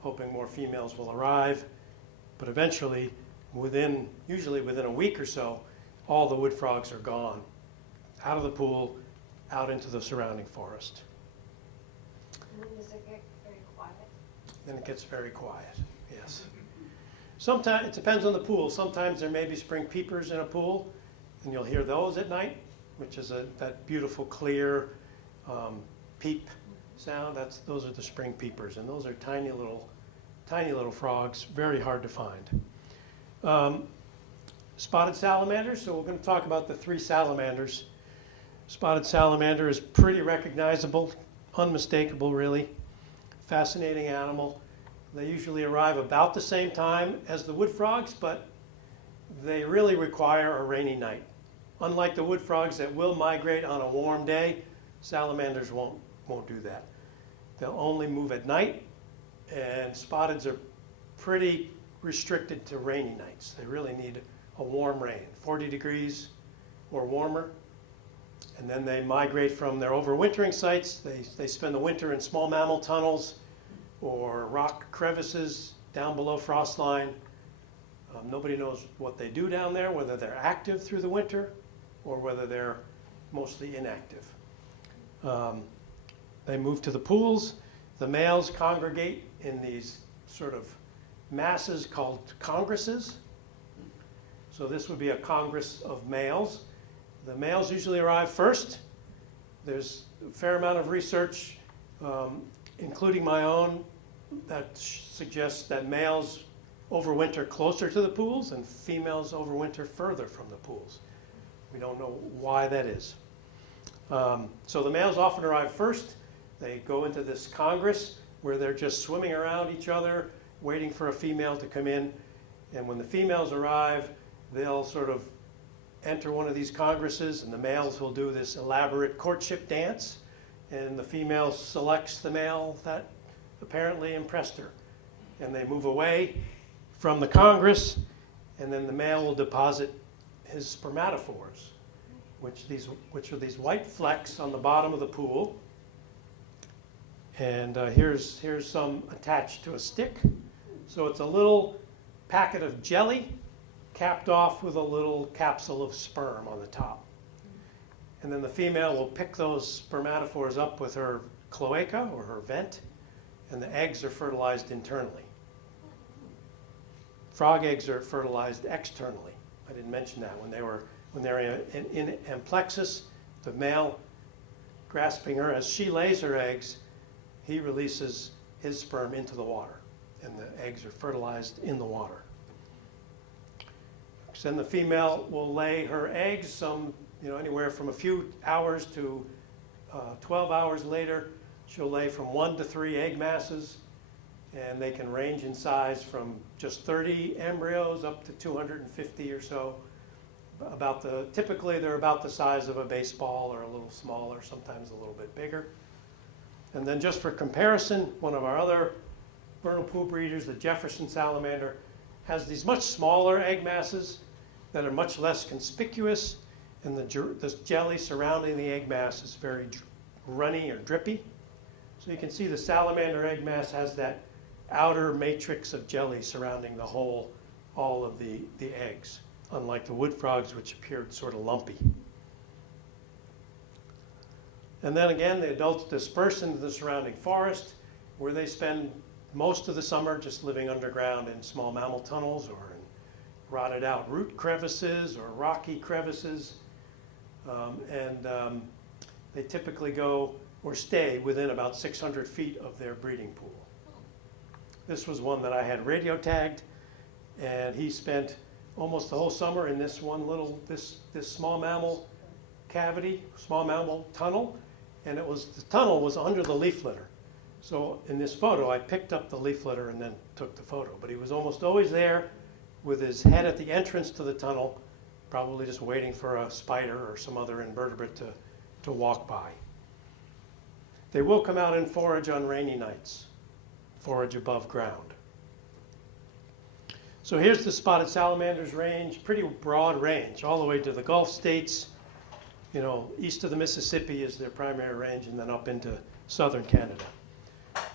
hoping more females will arrive. But eventually, usually within a week or so, all the wood frogs are gone, out of the pool, out into the surrounding forest. And then does it get very quiet? Then it gets very quiet, yes. Sometimes, it depends on the pool. Sometimes there may be spring peepers in a pool, and you'll hear those at night, which is that beautiful, clear peep sound. Those are the spring peepers, and those are tiny little frogs, very hard to find. Spotted salamanders, so we're going to talk about the three salamanders. Spotted salamander is pretty recognizable, unmistakable really, fascinating animal. They usually arrive about the same time as the wood frogs, but they really require a rainy night. Unlike the wood frogs that will migrate on a warm day, salamanders won't do that. They'll only move at night, and spotteds are pretty restricted to rainy nights. They really need a warm rain, 40 degrees or warmer. And then they migrate from their overwintering sites. They spend the winter in small mammal tunnels or rock crevices down below frost line. Nobody knows what they do down there, whether they're active through the winter or whether they're mostly inactive. They move to the pools. The males congregate in these sort of masses called congresses. So this would be a congress of males. The males usually arrive first. There's a fair amount of research, including my own, that suggests that males overwinter closer to the pools and females overwinter further from the pools. We don't know why that is. So the males often arrive first. They go into this congress where they're just swimming around each other, waiting for a female to come in. And when the females arrive, they'll sort of enter one of these congresses, and the males will do this elaborate courtship dance, and the female selects the male that apparently impressed her. And they move away from the congress, and then the male will deposit his spermatophores, which are these white flecks on the bottom of the pool. And here's some attached to a stick. So it's a little packet of jelly capped off with a little capsule of sperm on the top. And then the female will pick those spermatophores up with her cloaca or her vent, and the eggs are fertilized internally. Frog eggs are fertilized externally. I didn't mention that. When they're in amplexus, the male grasping her, as she lays her eggs, he releases his sperm into the water, and the eggs are fertilized in the water. Then the female will lay her eggs anywhere from a few hours to 12 hours later. She'll lay from 1 to 3 egg masses, and they can range in size from just 30 embryos up to 250 or so. Typically they're about the size of a baseball, or a little smaller, sometimes a little bit bigger. And then just for comparison, one of our other vernal pool breeders, the Jefferson salamander, has these much smaller egg masses that are much less conspicuous, and the jelly surrounding the egg mass is very runny or drippy. So you can see the salamander egg mass has that outer matrix of jelly surrounding all of the eggs, unlike the wood frogs, which appeared sort of lumpy. And then again, the adults disperse into the surrounding forest, where they spend most of the summer just living underground in small mammal tunnels, or in rotted out root crevices or rocky crevices. They typically go or stay within about 600 feet of their breeding pool. This was one that I had radio tagged, and he spent almost the whole summer in this one little, this small mammal cavity, small mammal tunnel, and the tunnel was under the leaf litter. So in this photo, I picked up the leaf litter and then took the photo, but he was almost always there with his head at the entrance to the tunnel, probably just waiting for a spider or some other invertebrate to walk by. They will come out and forage on rainy nights, forage above ground. So here's the spotted salamanders range, pretty broad range, all the way to the Gulf states. East of the Mississippi is their primary range, and then up into southern Canada.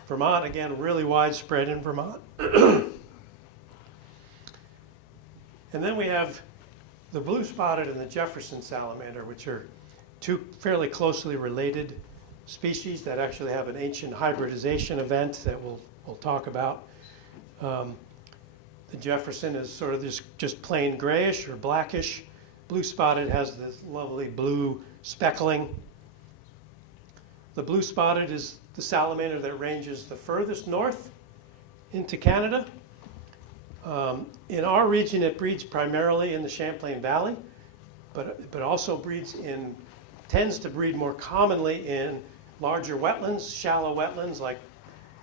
Vermont, again, really widespread in Vermont. And then we have the blue spotted and the Jefferson salamander, which are two fairly closely related species that actually have an ancient hybridization event that we'll talk about. The Jefferson is sort of just plain grayish or blackish. Blue spotted has this lovely blue speckling. The blue spotted is the salamander that ranges the furthest north into Canada. In our region, it breeds primarily in the Champlain Valley, but also tends to breed more commonly in larger wetlands, shallow wetlands like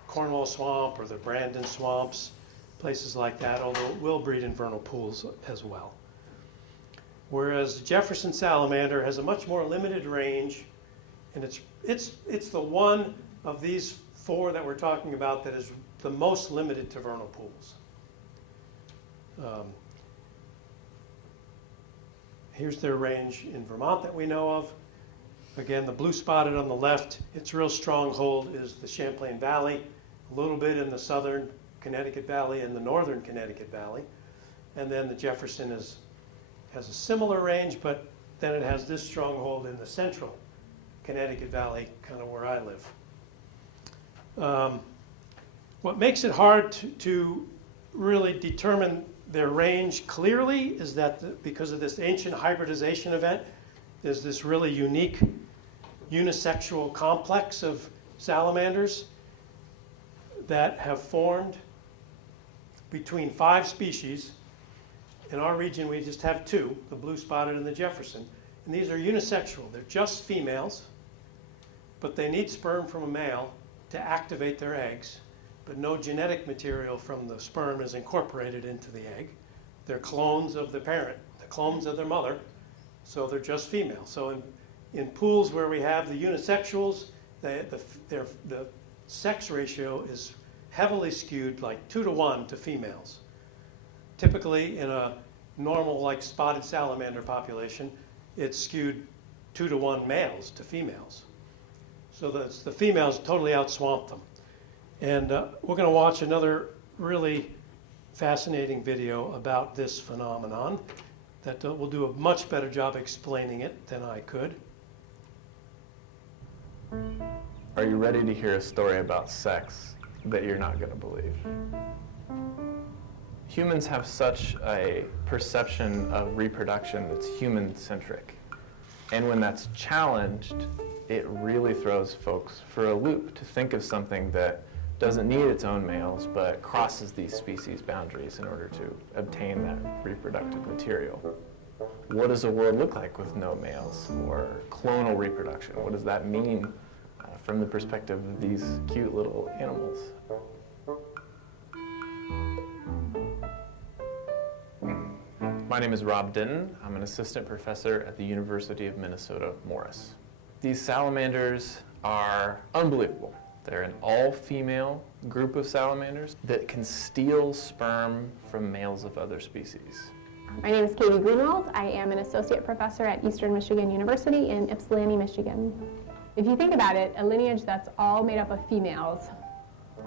Cornwall Swamp or the Brandon Swamps, places like that, although it will breed in vernal pools as well. Whereas Jefferson salamander has a much more limited range, and it's the one of these 4 that we're talking about that is the most limited to vernal pools. Here's their range in Vermont that we know of. Again, the blue spotted on the left, its real stronghold is the Champlain Valley, a little bit in the southern Connecticut Valley and the northern Connecticut Valley. And then the Jefferson has a similar range, but then it has this stronghold in the central Connecticut Valley, kind of where I live. What makes it hard to really determine their range clearly is that because of this ancient hybridization event, there's this really unique unisexual complex of salamanders that have formed between 5 species. In our region, we just have 2, the blue spotted and the Jefferson. And these are unisexual. They're just females, but they need sperm from a male to activate their eggs. But no genetic material from the sperm is incorporated into the egg. They're clones of the parent, the clones of their mother, so they're just female. So in pools where we have the unisexuals, the sex ratio is heavily skewed, like 2 to 1 to females. Typically, in a normal, like spotted salamander population, it's skewed 2 to 1 males to females. So the females totally outswamp them. And we're going to watch another really fascinating video about this phenomenon that will do a much better job explaining it than I could. Are you ready to hear a story about sex that you're not going to believe? Humans have such a perception of reproduction that's human-centric. And when that's challenged, it really throws folks for a loop to think of something that doesn't need its own males, but crosses these species boundaries in order to obtain that reproductive material. What does a world look like with no males, or clonal reproduction? What does that mean from the perspective of these cute little animals? My name is Rob Denton. I'm an assistant professor at the University of Minnesota, Morris. These salamanders are unbelievable. They're an all-female group of salamanders that can steal sperm from males of other species. My name is Katie Grunwald. I am an associate professor at Eastern Michigan University in Ypsilanti, Michigan. If you think about it, a lineage that's all made up of females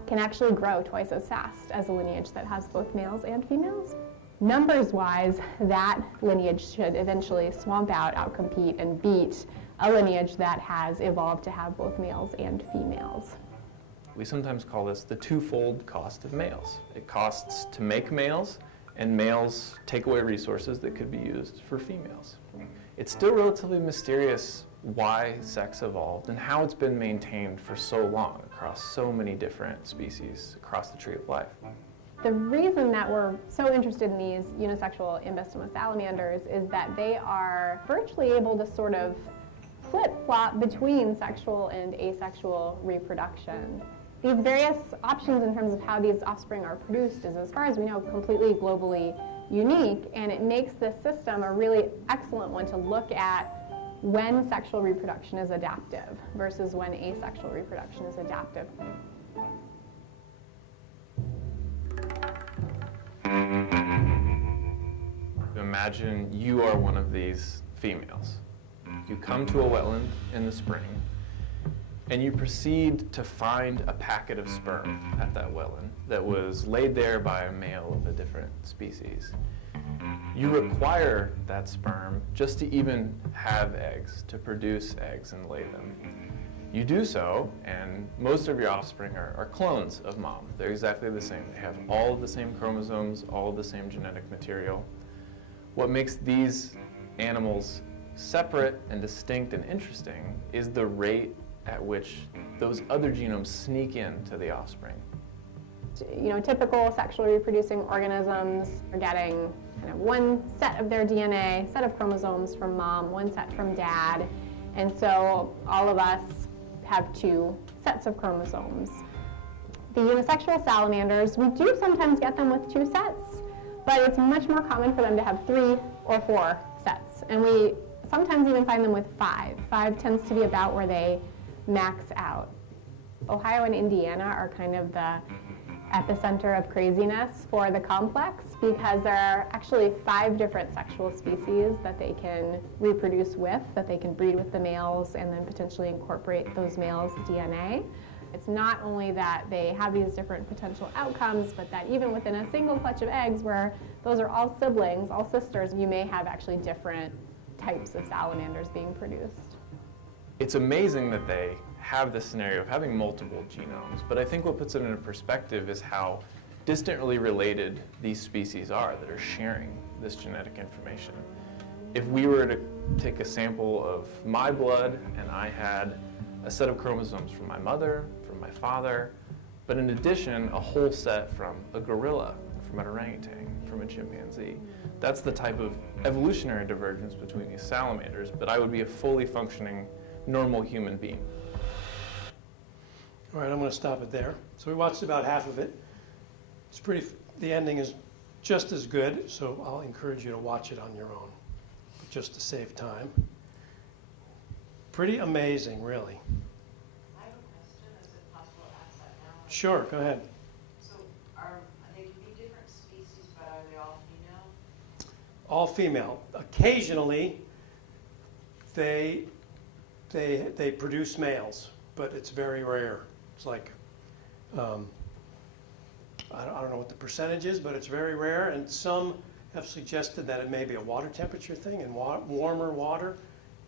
can actually grow twice as fast as a lineage that has both males and females. Numbers-wise, that lineage should eventually swamp out, outcompete, and beat a lineage that has evolved to have both males and females. We sometimes call this the twofold cost of males. It costs to make males, and males take away resources that could be used for females. It's still relatively mysterious why sex evolved and how it's been maintained for so long across so many different species across the tree of life. The reason that we're so interested in these unisexual imbestoma salamanders is that they are virtually able to sort of flip-flop between sexual and asexual reproduction. These various options in terms of how these offspring are produced is, as far as we know, completely globally unique, and it makes this system a really excellent one to look at when sexual reproduction is adaptive versus when asexual reproduction is adaptive. Imagine you are one of these females. You come to a wetland in the spring, and you proceed to find a packet of sperm at that wetland that was laid there by a male of a different species. You require that sperm just to even have eggs, to produce eggs and lay them. You do so, and most of your offspring are clones of mom. They're exactly the same. They have all of the same chromosomes, all of the same genetic material. What makes these animals separate and distinct and interesting is the rate at which those other genomes sneak into the offspring. Typical sexually reproducing organisms are getting kind of one set of their DNA, set of chromosomes from mom, one set from dad, and so all of us have two sets of chromosomes. The unisexual salamanders, we do sometimes get them with two sets, but it's much more common for them to have 3 or 4 sets, and we sometimes even find them with 5. 5 tends to be about where they max out. Ohio and Indiana are kind of the epicenter of craziness for the complex because there are actually 5 different sexual species that they can reproduce with, that they can breed with the males and then potentially incorporate those males' DNA. It's not only that they have these different potential outcomes, but that even within a single clutch of eggs where those are all siblings, all sisters, you may have actually different types of salamanders being produced. It's amazing that they have this scenario of having multiple genomes, but I think what puts it into perspective is how distantly related these species are that are sharing this genetic information. If we were to take a sample of my blood and I had a set of chromosomes from my mother, from my father, but in addition, a whole set from a gorilla, from an orangutan, from a chimpanzee. That's the type of evolutionary divergence between these salamanders, but I would be a fully functioning, normal human being. All right, I'm going to stop it there. So we watched about half of it. The ending is just as good, so I'll encourage you to watch it on your own, just to save time. Pretty amazing, really. I have a question. Is it possible to ask that now? Sure, go ahead. So they can be different species, but are they all female? All female. Occasionally, they produce males, but it's very rare. It's like I don't know what the percentage is, but it's very rare, and some have suggested that it may be a water temperature thing. In warmer water,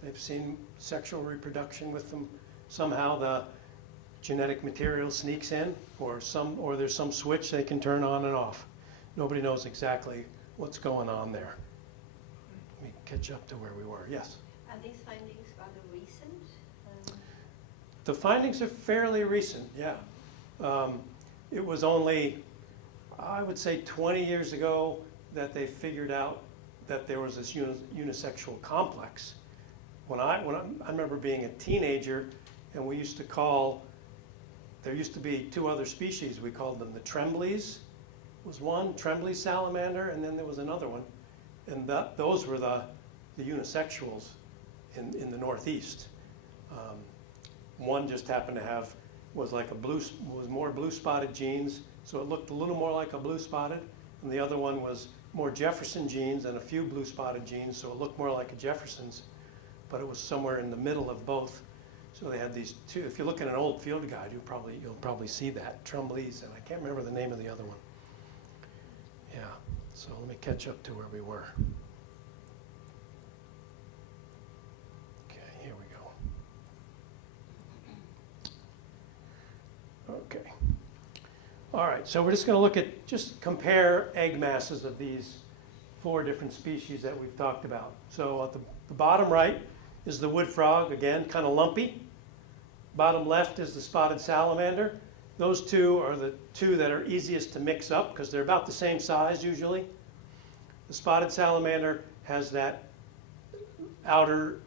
they've seen sexual reproduction with them. Somehow the genetic material sneaks in, or there's some switch they can turn on and off. Nobody knows exactly what's going on there. Let me catch up to where we were. Yes? Are these findings rather recent? The findings are fairly recent, yeah. It was only, I would say, 20 years ago that they figured out that there was this unisexual complex. I remember being a teenager, and we used to call, there used to be two other species. We called them the Trembleys, was one, Trembley salamander, and then there was another one. And those were the unisexuals in the Northeast. One just happened to was more blue spotted genes, so it looked a little more like a blue spotted, and the other one was more Jefferson genes and a few blue spotted genes, so it looked more like a Jefferson's, but it was somewhere in the middle of both. So they had these two. If you look at an old field guide, you'll probably see that, Trembleys, and I can't remember the name of the other one. Yeah, so let me catch up to where we were. Okay, here we go. Okay. All right, so we're just going to look at, just compare egg masses of these 4 different species that we've talked about. So at the bottom right is the wood frog, again, kind of lumpy. Bottom left is the spotted salamander. Those two are the two that are easiest to mix up because they're about the same size usually. The spotted salamander has that outer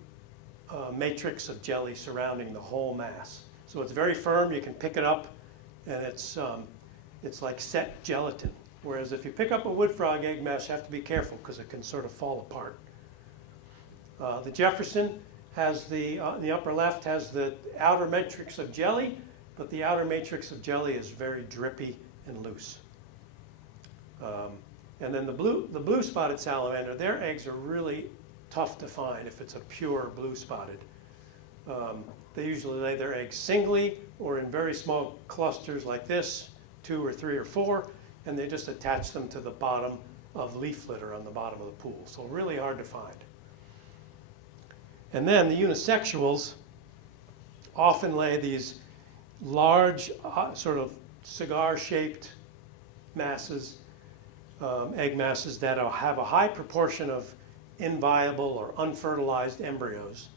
matrix of jelly surrounding the whole mass. So it's very firm, you can pick it up, and it's like set gelatin. Whereas if you pick up a wood frog egg mass, you have to be careful because it can sort of fall apart. The Jefferson has the upper left has the outer matrix of jelly, but the outer matrix of jelly is very drippy and loose. And then the blue spotted salamander, their eggs are really tough to find if it's a pure blue spotted. They usually lay their eggs singly or in very small clusters like this, 2 or 3 or 4, and they just attach them to the bottom of leaf litter on the bottom of the pool. So really hard to find. And then the unisexuals often lay these large, sort of cigar-shaped masses, egg masses that have a high proportion of inviable or unfertilized embryos.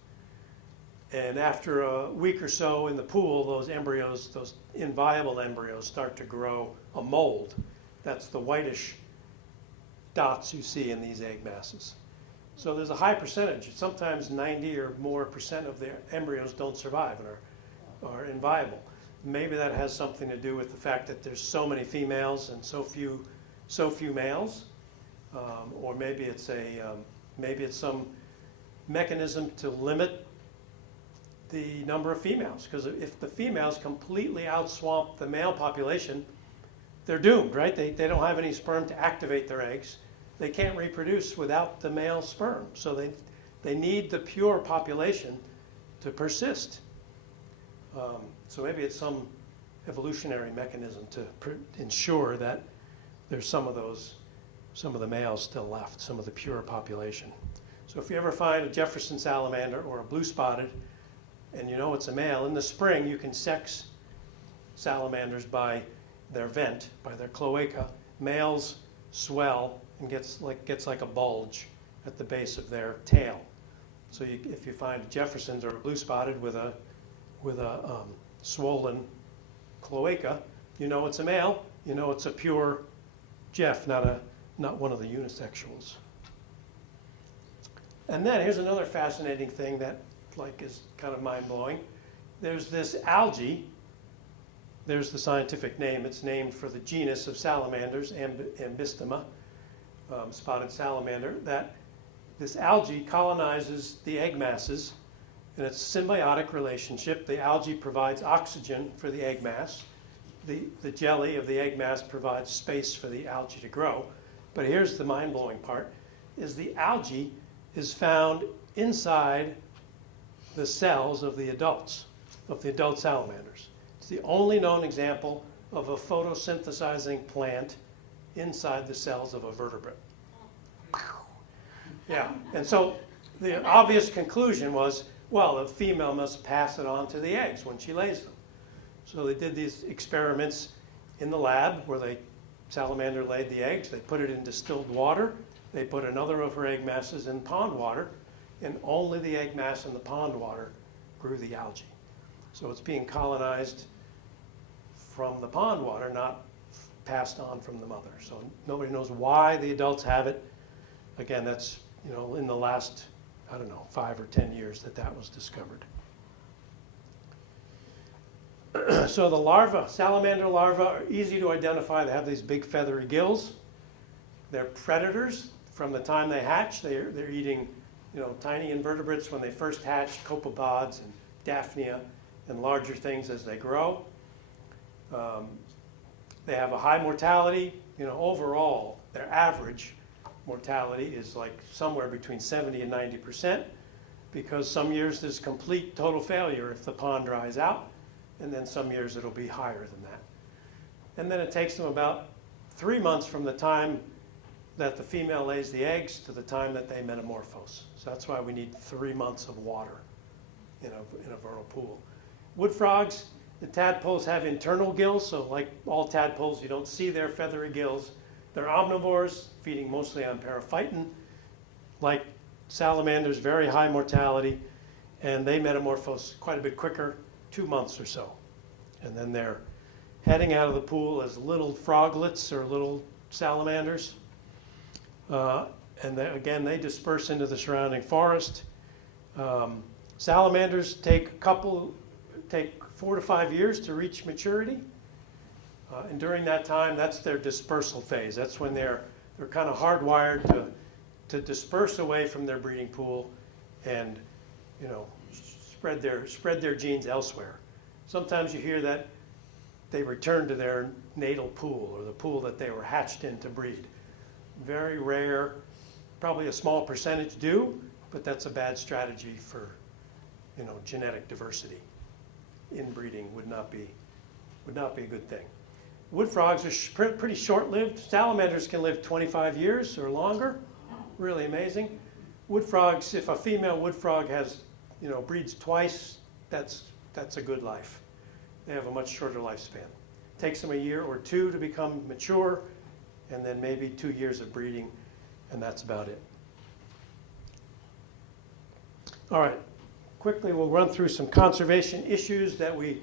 And after a week or so in the pool, those embryos, those inviable embryos, start to grow a mold. That's the whitish dots you see in these egg masses. So there's a high percentage. Sometimes 90 or more % of the embryos don't survive and are inviable. Maybe that has something to do with the fact that there's so many females and so few males, or maybe it's some mechanism to limit the number of females. Because if the females completely outswamp the male population, they're doomed, right? They don't have any sperm to activate their eggs. They can't reproduce without the male sperm. So they need the pure population to persist. So maybe it's some evolutionary mechanism to ensure that there's some of the males still left, some of the pure population. So if you ever find a Jefferson salamander or a blue spotted, and you know it's a male, in the spring you can sex salamanders by their vent, by their cloaca. Males swell and gets like a bulge at the base of their tail. So if you find Jeffersons or a blue spotted with a swollen cloaca, you know it's a male. You know it's a pure Jeff, not one of the unisexuals. And then here's another fascinating thing that is kind of mind-blowing. There's this algae. There's the scientific name. It's named for the genus of salamanders, Ambystoma, spotted salamander. That this algae colonizes the egg masses, and it's a symbiotic relationship. The algae provides oxygen for the egg mass. The jelly of the egg mass provides space for the algae to grow. But here's the mind-blowing part, is the algae is found inside the cells of the adult salamanders. It's the only known example of a photosynthesizing plant inside the cells of a vertebrate. Yeah, and so the obvious conclusion was, well, the female must pass it on to the eggs when she lays them. So they did these experiments in the lab where the salamander laid the eggs. They put it in distilled water. They put another of her egg masses in pond water, and only the egg mass in the pond water grew the algae. So it's being colonized from the pond water, not passed on from the mother. So nobody knows why the adults have it. Again, that's, you know, in the last, I don't know, 5 or 10 years that was discovered. So the larvae, salamander larvae, are easy to identify. They have these big feathery gills. They're predators. From the time they hatch, they're eating, you know, tiny invertebrates when they first hatch, copepods and daphnia, and larger things as they grow. They have a high mortality. You know, overall, their average mortality is like somewhere between 70 and 90%, because some years there's complete total failure if the pond dries out, and then some years it'll be higher than that. And then it takes them about 3 months from the time that the female lays the eggs to the time that they metamorphose. So that's why we need 3 months of water in a vernal pool. Wood frogs, the tadpoles have internal gills, so like all tadpoles, you don't see their feathery gills. They're omnivores, feeding mostly on periphyton. Like salamanders, very high mortality, and they metamorphose quite a bit quicker, 2 months or so. And then they're heading out of the pool as little froglets or little salamanders. And again, they disperse into the surrounding forest. Salamanders take 4 to 5 years to reach maturity. And during that time, that's their dispersal phase. That's when they're kind of hardwired to disperse away from their breeding pool and, you know, spread their genes elsewhere. Sometimes you hear that they return to their natal pool or the pool that they were hatched in to breed. Very rare, probably a small percentage do, but that's a bad strategy for, you know, genetic diversity. Inbreeding would not be a good thing. Wood frogs are pretty short-lived. Salamanders can live 25 years or longer. Really amazing. Wood frogs, if a female wood frog has, you know, breeds twice, that's a good life. They have a much shorter lifespan. Takes them a year or 2 to become mature, and then maybe 2 years of breeding, and that's about it. All right, quickly we'll run through some conservation issues that we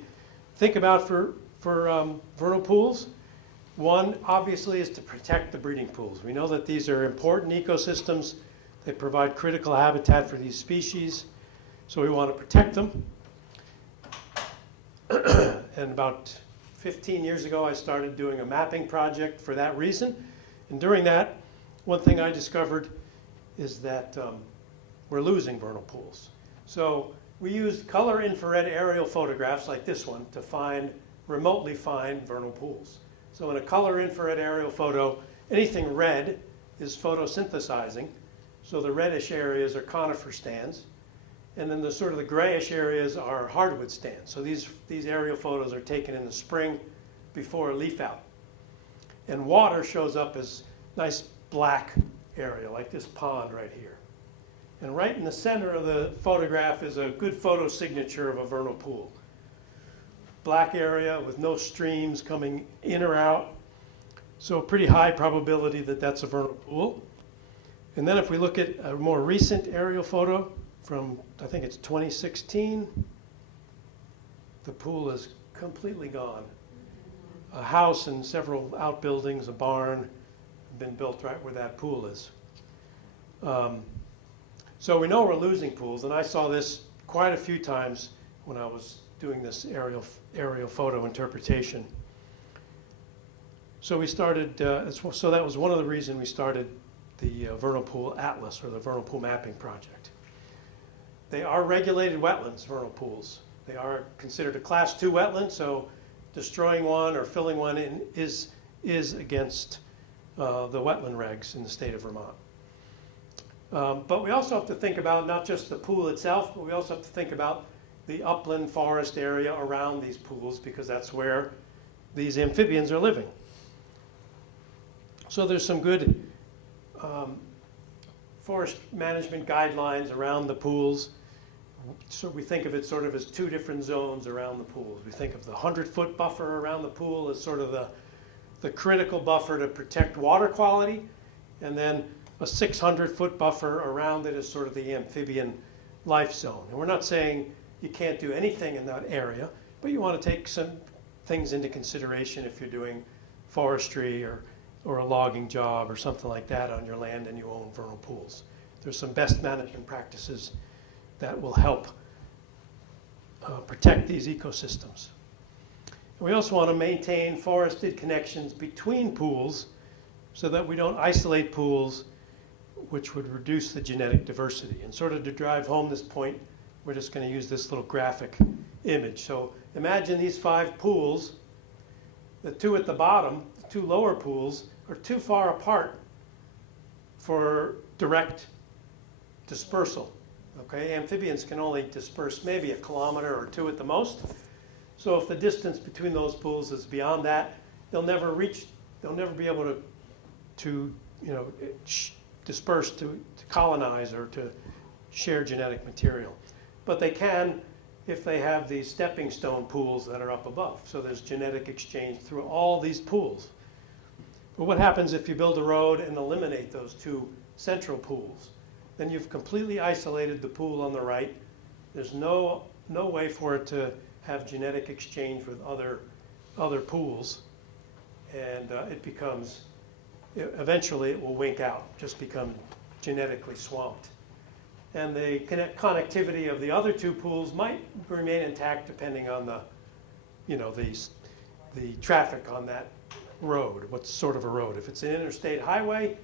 think about for vernal pools. One, obviously, is to protect the breeding pools. We know that these are important ecosystems. They provide critical habitat for these species, so we want to protect them. And about 15 years ago, I started doing a mapping project for that reason. And during that, one thing I discovered is that we're losing vernal pools. So we used color infrared aerial photographs like this one to remotely find vernal pools. So in a color infrared aerial photo, anything red is photosynthesizing. So the reddish areas are conifer stands. And then the grayish areas are hardwood stands. So these aerial photos are taken in the spring before a leaf out. And water shows up as nice black area, like this pond right here. And right in the center of the photograph is a good photo signature of a vernal pool. Black area with no streams coming in or out. So a pretty high probability that that's a vernal pool. And then if we look at a more recent aerial photo from, I think it's 2016, the pool is completely gone. A house and several outbuildings, a barn, have been built right where that pool is. So we know we're losing pools, and I saw this quite a few times when I was doing this aerial photo interpretation. So we started, so that was one of the reasons we started the Vernal Pool Atlas, or the Vernal Pool Mapping Project. They are regulated wetlands, vernal pools. They are considered a Class 2 wetland, so destroying one or filling one in is against the wetland regs in the state of Vermont. But we also have to think about not just the pool itself, but we also have to think about the upland forest area around these pools, because that's where these amphibians are living. So there's some good forest management guidelines around the pools. So we think of it sort of as two different zones around the pools. We think of the 100-foot buffer around the pool as sort of the critical buffer to protect water quality, and then a 600-foot buffer around it is sort of the amphibian life zone. And we're not saying you can't do anything in that area, but you want to take some things into consideration if you're doing forestry or a logging job or something like that on your land and you own vernal pools. There's some best management practices that will help protect these ecosystems. And we also want to maintain forested connections between pools so that we don't isolate pools, which would reduce the genetic diversity. And sort of to drive home this point, we're just going to use this little graphic image. So imagine these 5 pools. The 2 at the bottom, the 2 lower pools, are too far apart for direct dispersal. Okay, amphibians can only disperse maybe 1 kilometer or 2 at the most. So if the distance between those pools is beyond that, they'll never be able to disperse, to colonize, or to share genetic material. But they can if they have these stepping stone pools that are up above. So there's genetic exchange through all these pools. But what happens if you build a road and eliminate those 2 central pools? Then you've completely isolated the pool on the right. There's no way for it to have genetic exchange with other pools, and it becomes, eventually it will wink out, just become genetically swamped. And the connectivity of the other 2 pools might remain intact depending on the traffic on that road, what sort of a road. If it's an interstate highway,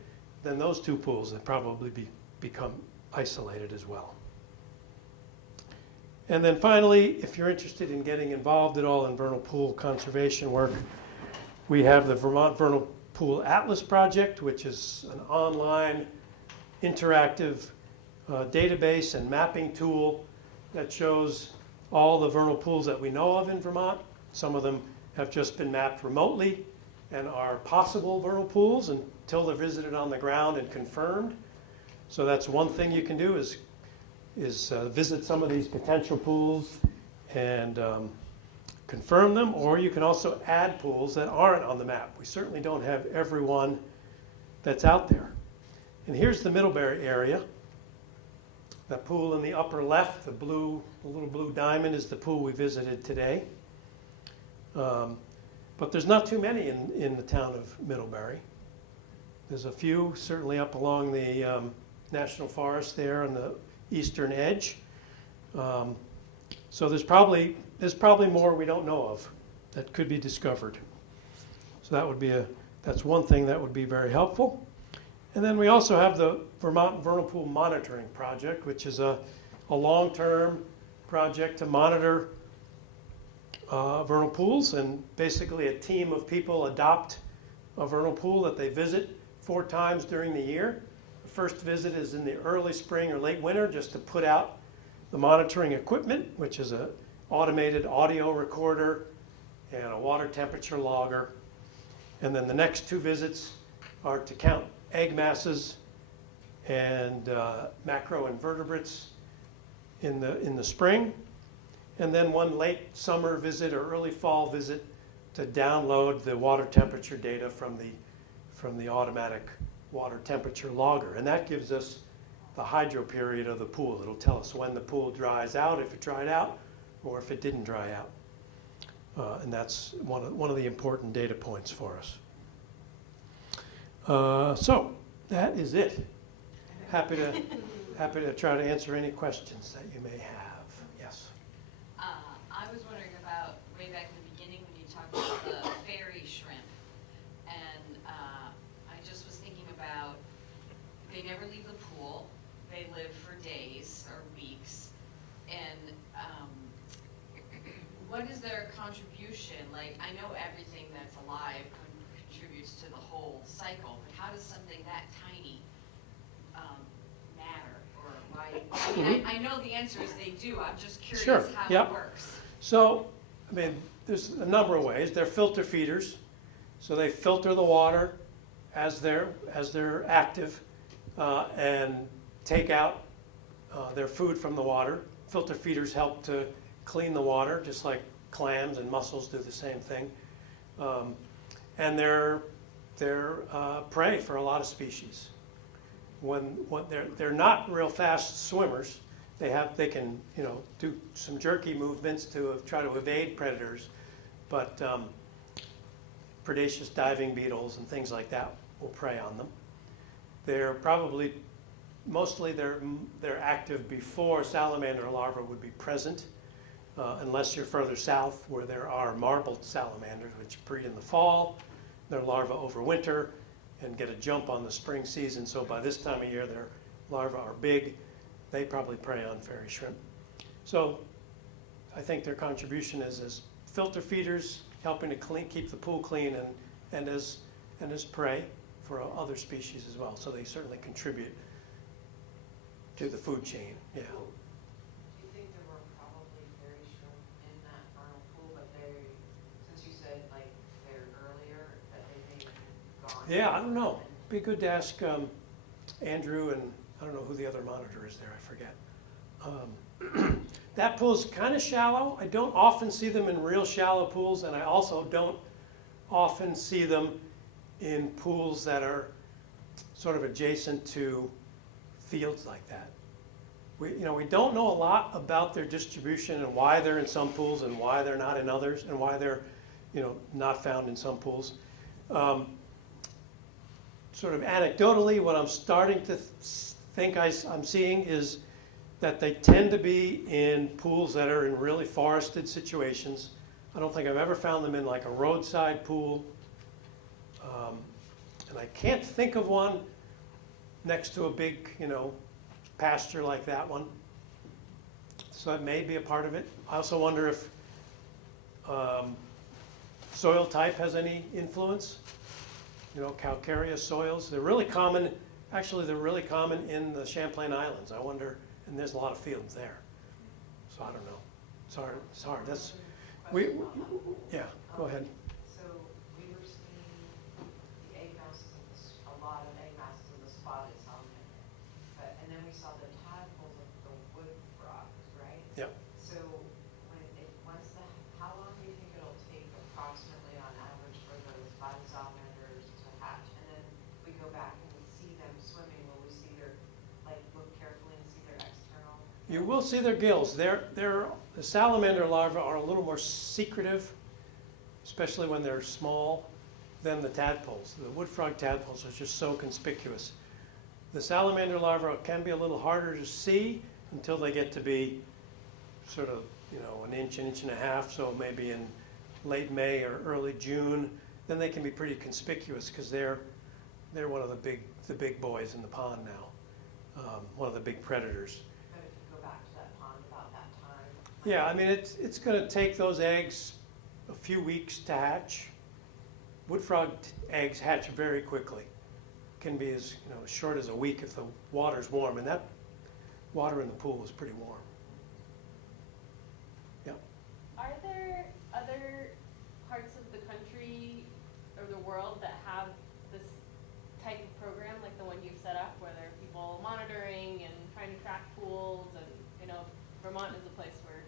then those 2 pools would probably become isolated as well. And then finally, if you're interested in getting involved at all in vernal pool conservation work, we have the Vermont Vernal Pool Atlas Project, which is an online interactive database and mapping tool that shows all the vernal pools that we know of in Vermont. Some of them have just been mapped remotely and are possible vernal pools until they're visited on the ground and confirmed. So that's one thing you can do is visit some of these potential pools and confirm them, or you can also add pools that aren't on the map. We certainly don't have every one that's out there. And here's the Middlebury area. That pool in the upper left, the little blue diamond, is the pool we visited today. But there's not too many in the town of Middlebury. There's a few, certainly up along the National Forest there on the eastern edge. So there's probably more we don't know of that could be discovered. So that's one thing that would be very helpful. And then we also have the Vermont Vernal Pool Monitoring Project, which is a long-term project to monitor vernal pools, and basically a team of people adopt a vernal pool that they visit 4 times during the year. The first visit is in the early spring or late winter, just to put out the monitoring equipment, which is an automated audio recorder and a water temperature logger. And then the next 2 visits are to count egg masses and macroinvertebrates in the spring, and then one late summer visit or early fall visit to download the water temperature data from the automatic water temperature logger. And that gives us the hydro period of the pool. It'll tell us when the pool dries out, if it dried out, or if it didn't dry out. And that's one of the important data points for us. So that is it. Happy to try to answer any questions that you may have. Yes. I was wondering about way back in the beginning when you talked about the fairy shrimp, and I just was thinking about they never leave the pool. They live for days or weeks, and what is their contribution? Like, I know everything that's alive contributes to the whole cycle, but how does something that tiny matter, or why? I mean, I know the answer is they do. I'm just curious how it works. So, I mean, there's a number of ways. They're filter feeders, so they filter the water as they're active and take out their food from the water. Filter feeders help to clean the water, just like clams and mussels do the same thing. And they're prey for a lot of species. When they're not real fast swimmers, they can do some jerky movements to try to evade predators, but predaceous diving beetles and things like that will prey on them. They're probably mostly they're active before salamander larvae would be present, unless you're further south where there are marbled salamanders, which breed in the fall. Their larvae overwinter and get a jump on the spring season. So by this time of year, their larvae are big. They probably prey on fairy shrimp. So I think their contribution is as filter feeders, helping to keep the pool clean, and as prey for other species as well. So they certainly contribute to the food chain. Yeah. Do you think there were probably fairy shrimp in that vernal pool, but since you said like they're earlier, that they may have gone? Yeah, I don't know. Be good to ask Andrew, and I don't know who the other monitor is there. I forget. That pool's kind of shallow. I don't often see them in real shallow pools, and I also don't often see them in pools that are sort of adjacent to fields like that. We don't know a lot about their distribution and why they're in some pools and why they're not in others, and why they're not found in some pools. Sort of anecdotally, what I'm starting to think I'm seeing is that they tend to be in pools that are in really forested situations. I don't think I've ever found them in like a roadside pool. And I can't think of one next to a big, pasture like that one. So that may be a part of it. I also wonder if soil type has any influence. Calcareous soils. They're really common. Actually, they're really common in the Champlain Islands. I wonder, and there's a lot of fields there. So I don't know. Sorry, it's hard. That's yeah. Go ahead. So we were seeing the egg masses, a lot of egg masses of the spotted salamander, and then we saw the tadpoles of the wood frogs, right? Yeah. So how long do you think it'll take approximately on average for those spotted salamanders to hatch? And then we go back and we see them swimming. Will we see look carefully and see their external? You will see their gills. The salamander larvae are a little more secretive, especially when they're small, than the tadpoles. The wood frog tadpoles are just so conspicuous. The salamander larvae can be a little harder to see until they get to be sort of, an inch and a half, so maybe in late May or early June. Then they can be pretty conspicuous because they're one of the big boys in the pond now, one of the big predators. But if you go back to that pond about that time. Yeah, I mean, it's going to take those eggs a few weeks to hatch. Wood frog eggs hatch very quickly. Can be as short as a week if the water's warm, and that water in the pool is pretty warm. Yeah. Are there other parts of the country or the world that have this type of program like the one you've set up, where there are people monitoring and trying to track pools, and Vermont is a place where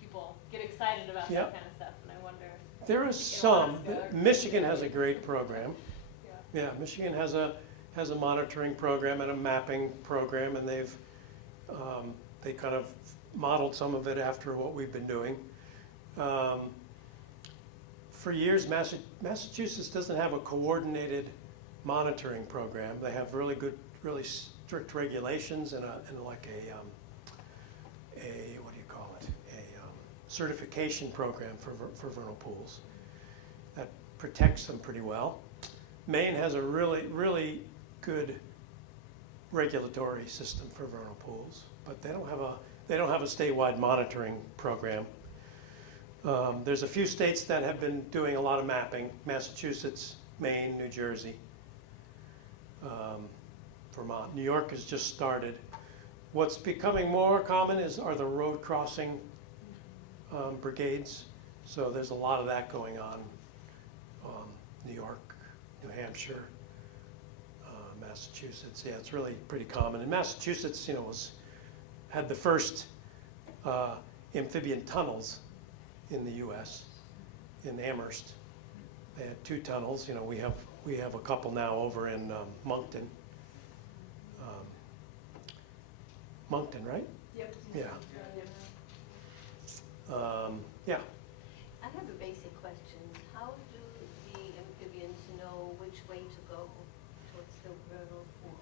people get excited about that kind of stuff, and I wonder. There is some. Michigan has a great program. Yeah, Michigan has a monitoring program and a mapping program, and they kind of modeled some of it after what we've been doing. For years, Massachusetts doesn't have a coordinated monitoring program. They have really strict regulations and what do you call it? A certification program for vernal pools that protects them pretty well. Maine has a really good regulatory system for vernal pools, but they don't have a statewide monitoring program. There's a few states that have been doing a lot of mapping: Massachusetts, Maine, New Jersey, Vermont. New York has just started. What's becoming more common are the road crossing brigades. So there's a lot of that going on. New York, New Hampshire, Massachusetts. Yeah, it's really pretty common. And Massachusetts, had the first amphibian tunnels in the U.S. in Amherst. They had 2 tunnels. We have a couple now over in Moncton. Moncton, right? Yep. Yeah. Yeah. I have a basic question. How do the amphibians know which way to go towards the vernal pool?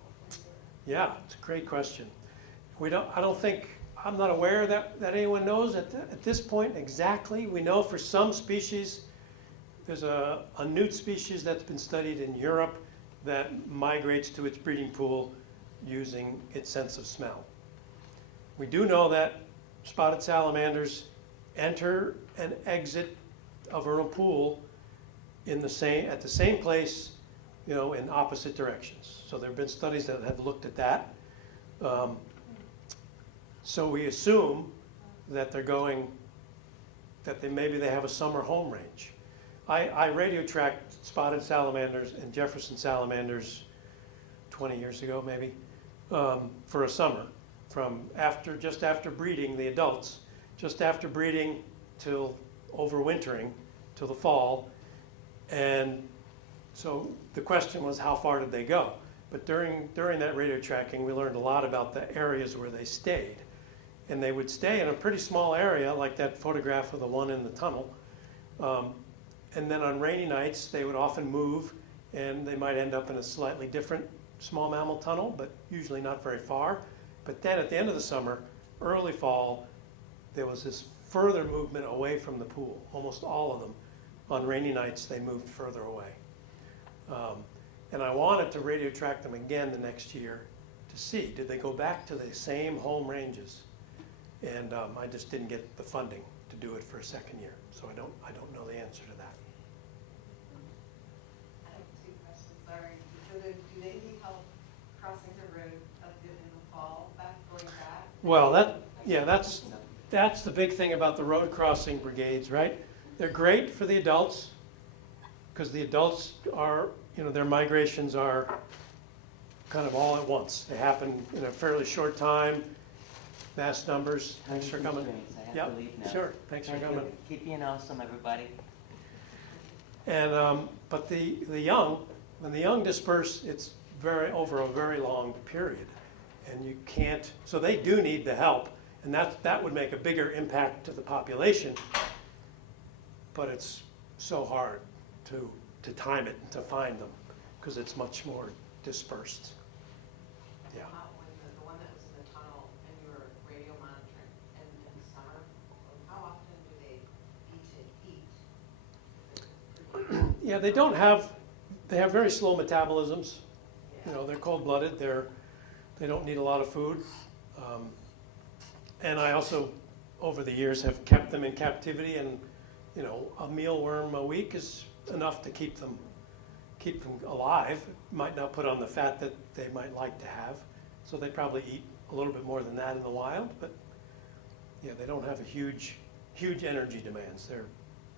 Yeah, it's a great question. I'm not aware that anyone knows at this point exactly. We know for some species, there's a newt species that's been studied in Europe that migrates to its breeding pool using its sense of smell. We do know that spotted salamanders enter and exit a vernal pool at the same place, in opposite directions. So there have been studies that have looked at that. So we assume that maybe they have a summer home range. I radio tracked spotted salamanders and Jefferson salamanders 20 years ago maybe, for a summer, from just after breeding, the adults, just after breeding till overwintering, till the fall. And so the question was, how far did they go? But during that radio tracking, we learned a lot about the areas where they stayed. And they would stay in a pretty small area, like that photograph of the one in the tunnel. And then on rainy nights, they would often move, and they might end up in a slightly different small mammal tunnel, but usually not very far. But then at the end of the summer, early fall, there was this further movement away from the pool. Almost all of them, on rainy nights, they moved further away. And I wanted to radio track them again the next year to see, did they go back to the same home ranges? And I just didn't get the funding to do it for a second year, so I don't know the answer to that. I have 2 questions, sorry. So do they need help crossing the road in the fall, going back? Well, that's the big thing about the road crossing brigades, right? They're great for the adults, because the adults are, their migrations are kind of all at once. They happen in a fairly short time, mass numbers. Thanks for coming. I have to leave now. Sure, thanks for coming. Keep being awesome, everybody. And but when the young disperse, it's over a very long period, and you can't. So they do need the help, and that would make a bigger impact to the population. But it's so hard to time it and to find them because it's much more dispersed. Yeah. The one that was in the tunnel and you were radio monitoring in the summer, how often do they eat? Yeah, they have very slow metabolisms. They're cold-blooded. They don't need a lot of food. And I also, over the years, have kept them in captivity, and a mealworm a week is enough to keep them alive. Might not put on the fat that they might like to have, so they probably eat a little bit more than that in the wild. But yeah, they don't have a huge energy demands. They're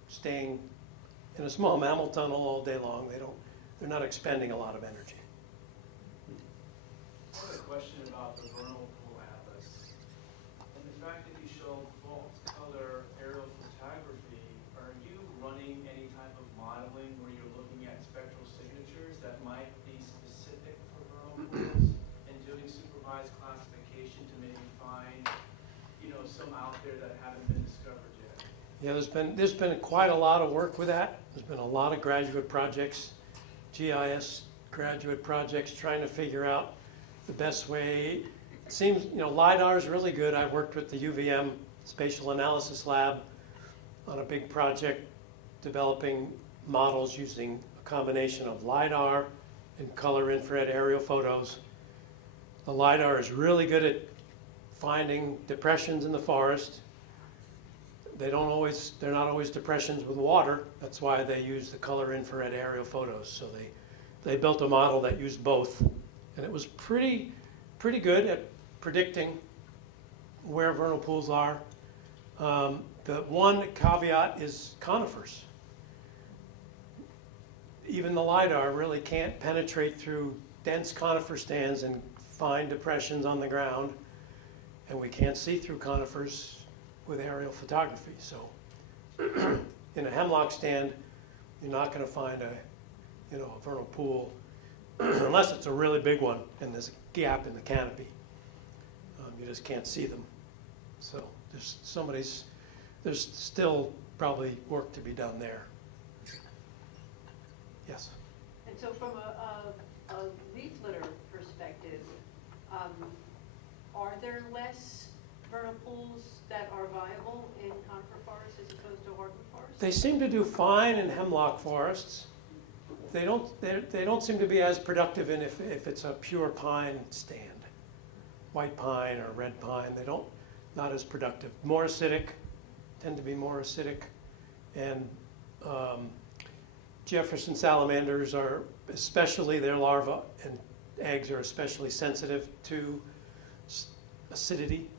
staying in a small mammal tunnel all day long. They're not expending a lot of energy. I have a question about the vernal pool atlas. And the fact that you show bulk color aerial photography, are you running any type of modeling where you're looking at spectral signatures that might be specific for vernal pools and doing supervised classification to maybe find, some out there that haven't been discovered yet? Yeah, there's been quite a lot of work with that. There's been a lot of graduate projects, GIS graduate projects, trying to figure out the best way. It seems, LiDAR is really good. I worked with the UVM Spatial Analysis Lab on a big project developing models using a combination of LiDAR and color infrared aerial photos. The LiDAR is really good at finding depressions in the forest. They're not always depressions with water. That's why they use the color infrared aerial photos. So they built a model that used both. And it was pretty good at predicting where vernal pools are. The one caveat is conifers. Even the LiDAR really can't penetrate through dense conifer stands and find depressions on the ground, and we can't see through conifers with aerial photography. So in a hemlock stand, you're not going to find a vernal pool unless it's a really big one and there's a gap in the canopy. You just can't see them. So there's still probably work to be done there. Yes? And so from a leaf litter perspective, are there less vernal pools that are viable in conifer forests as opposed to hardwood forests? They seem to do fine in hemlock forests. They don't seem to be as productive in if it's a pure pine stand. White pine or red pine, not as productive. More acidic, tend to be more acidic. And Jefferson salamanders are especially, their larvae and eggs are especially sensitive to acidity.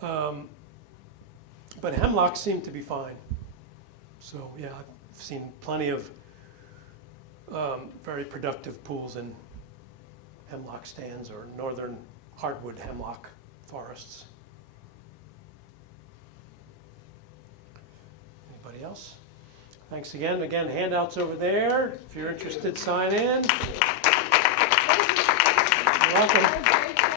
But hemlocks seem to be fine. So yeah, I've seen plenty of very productive pools in hemlock stands or northern hardwood hemlock forests. Anybody else? Thanks again. Again, handouts over there. If you're interested, sign in. You're welcome.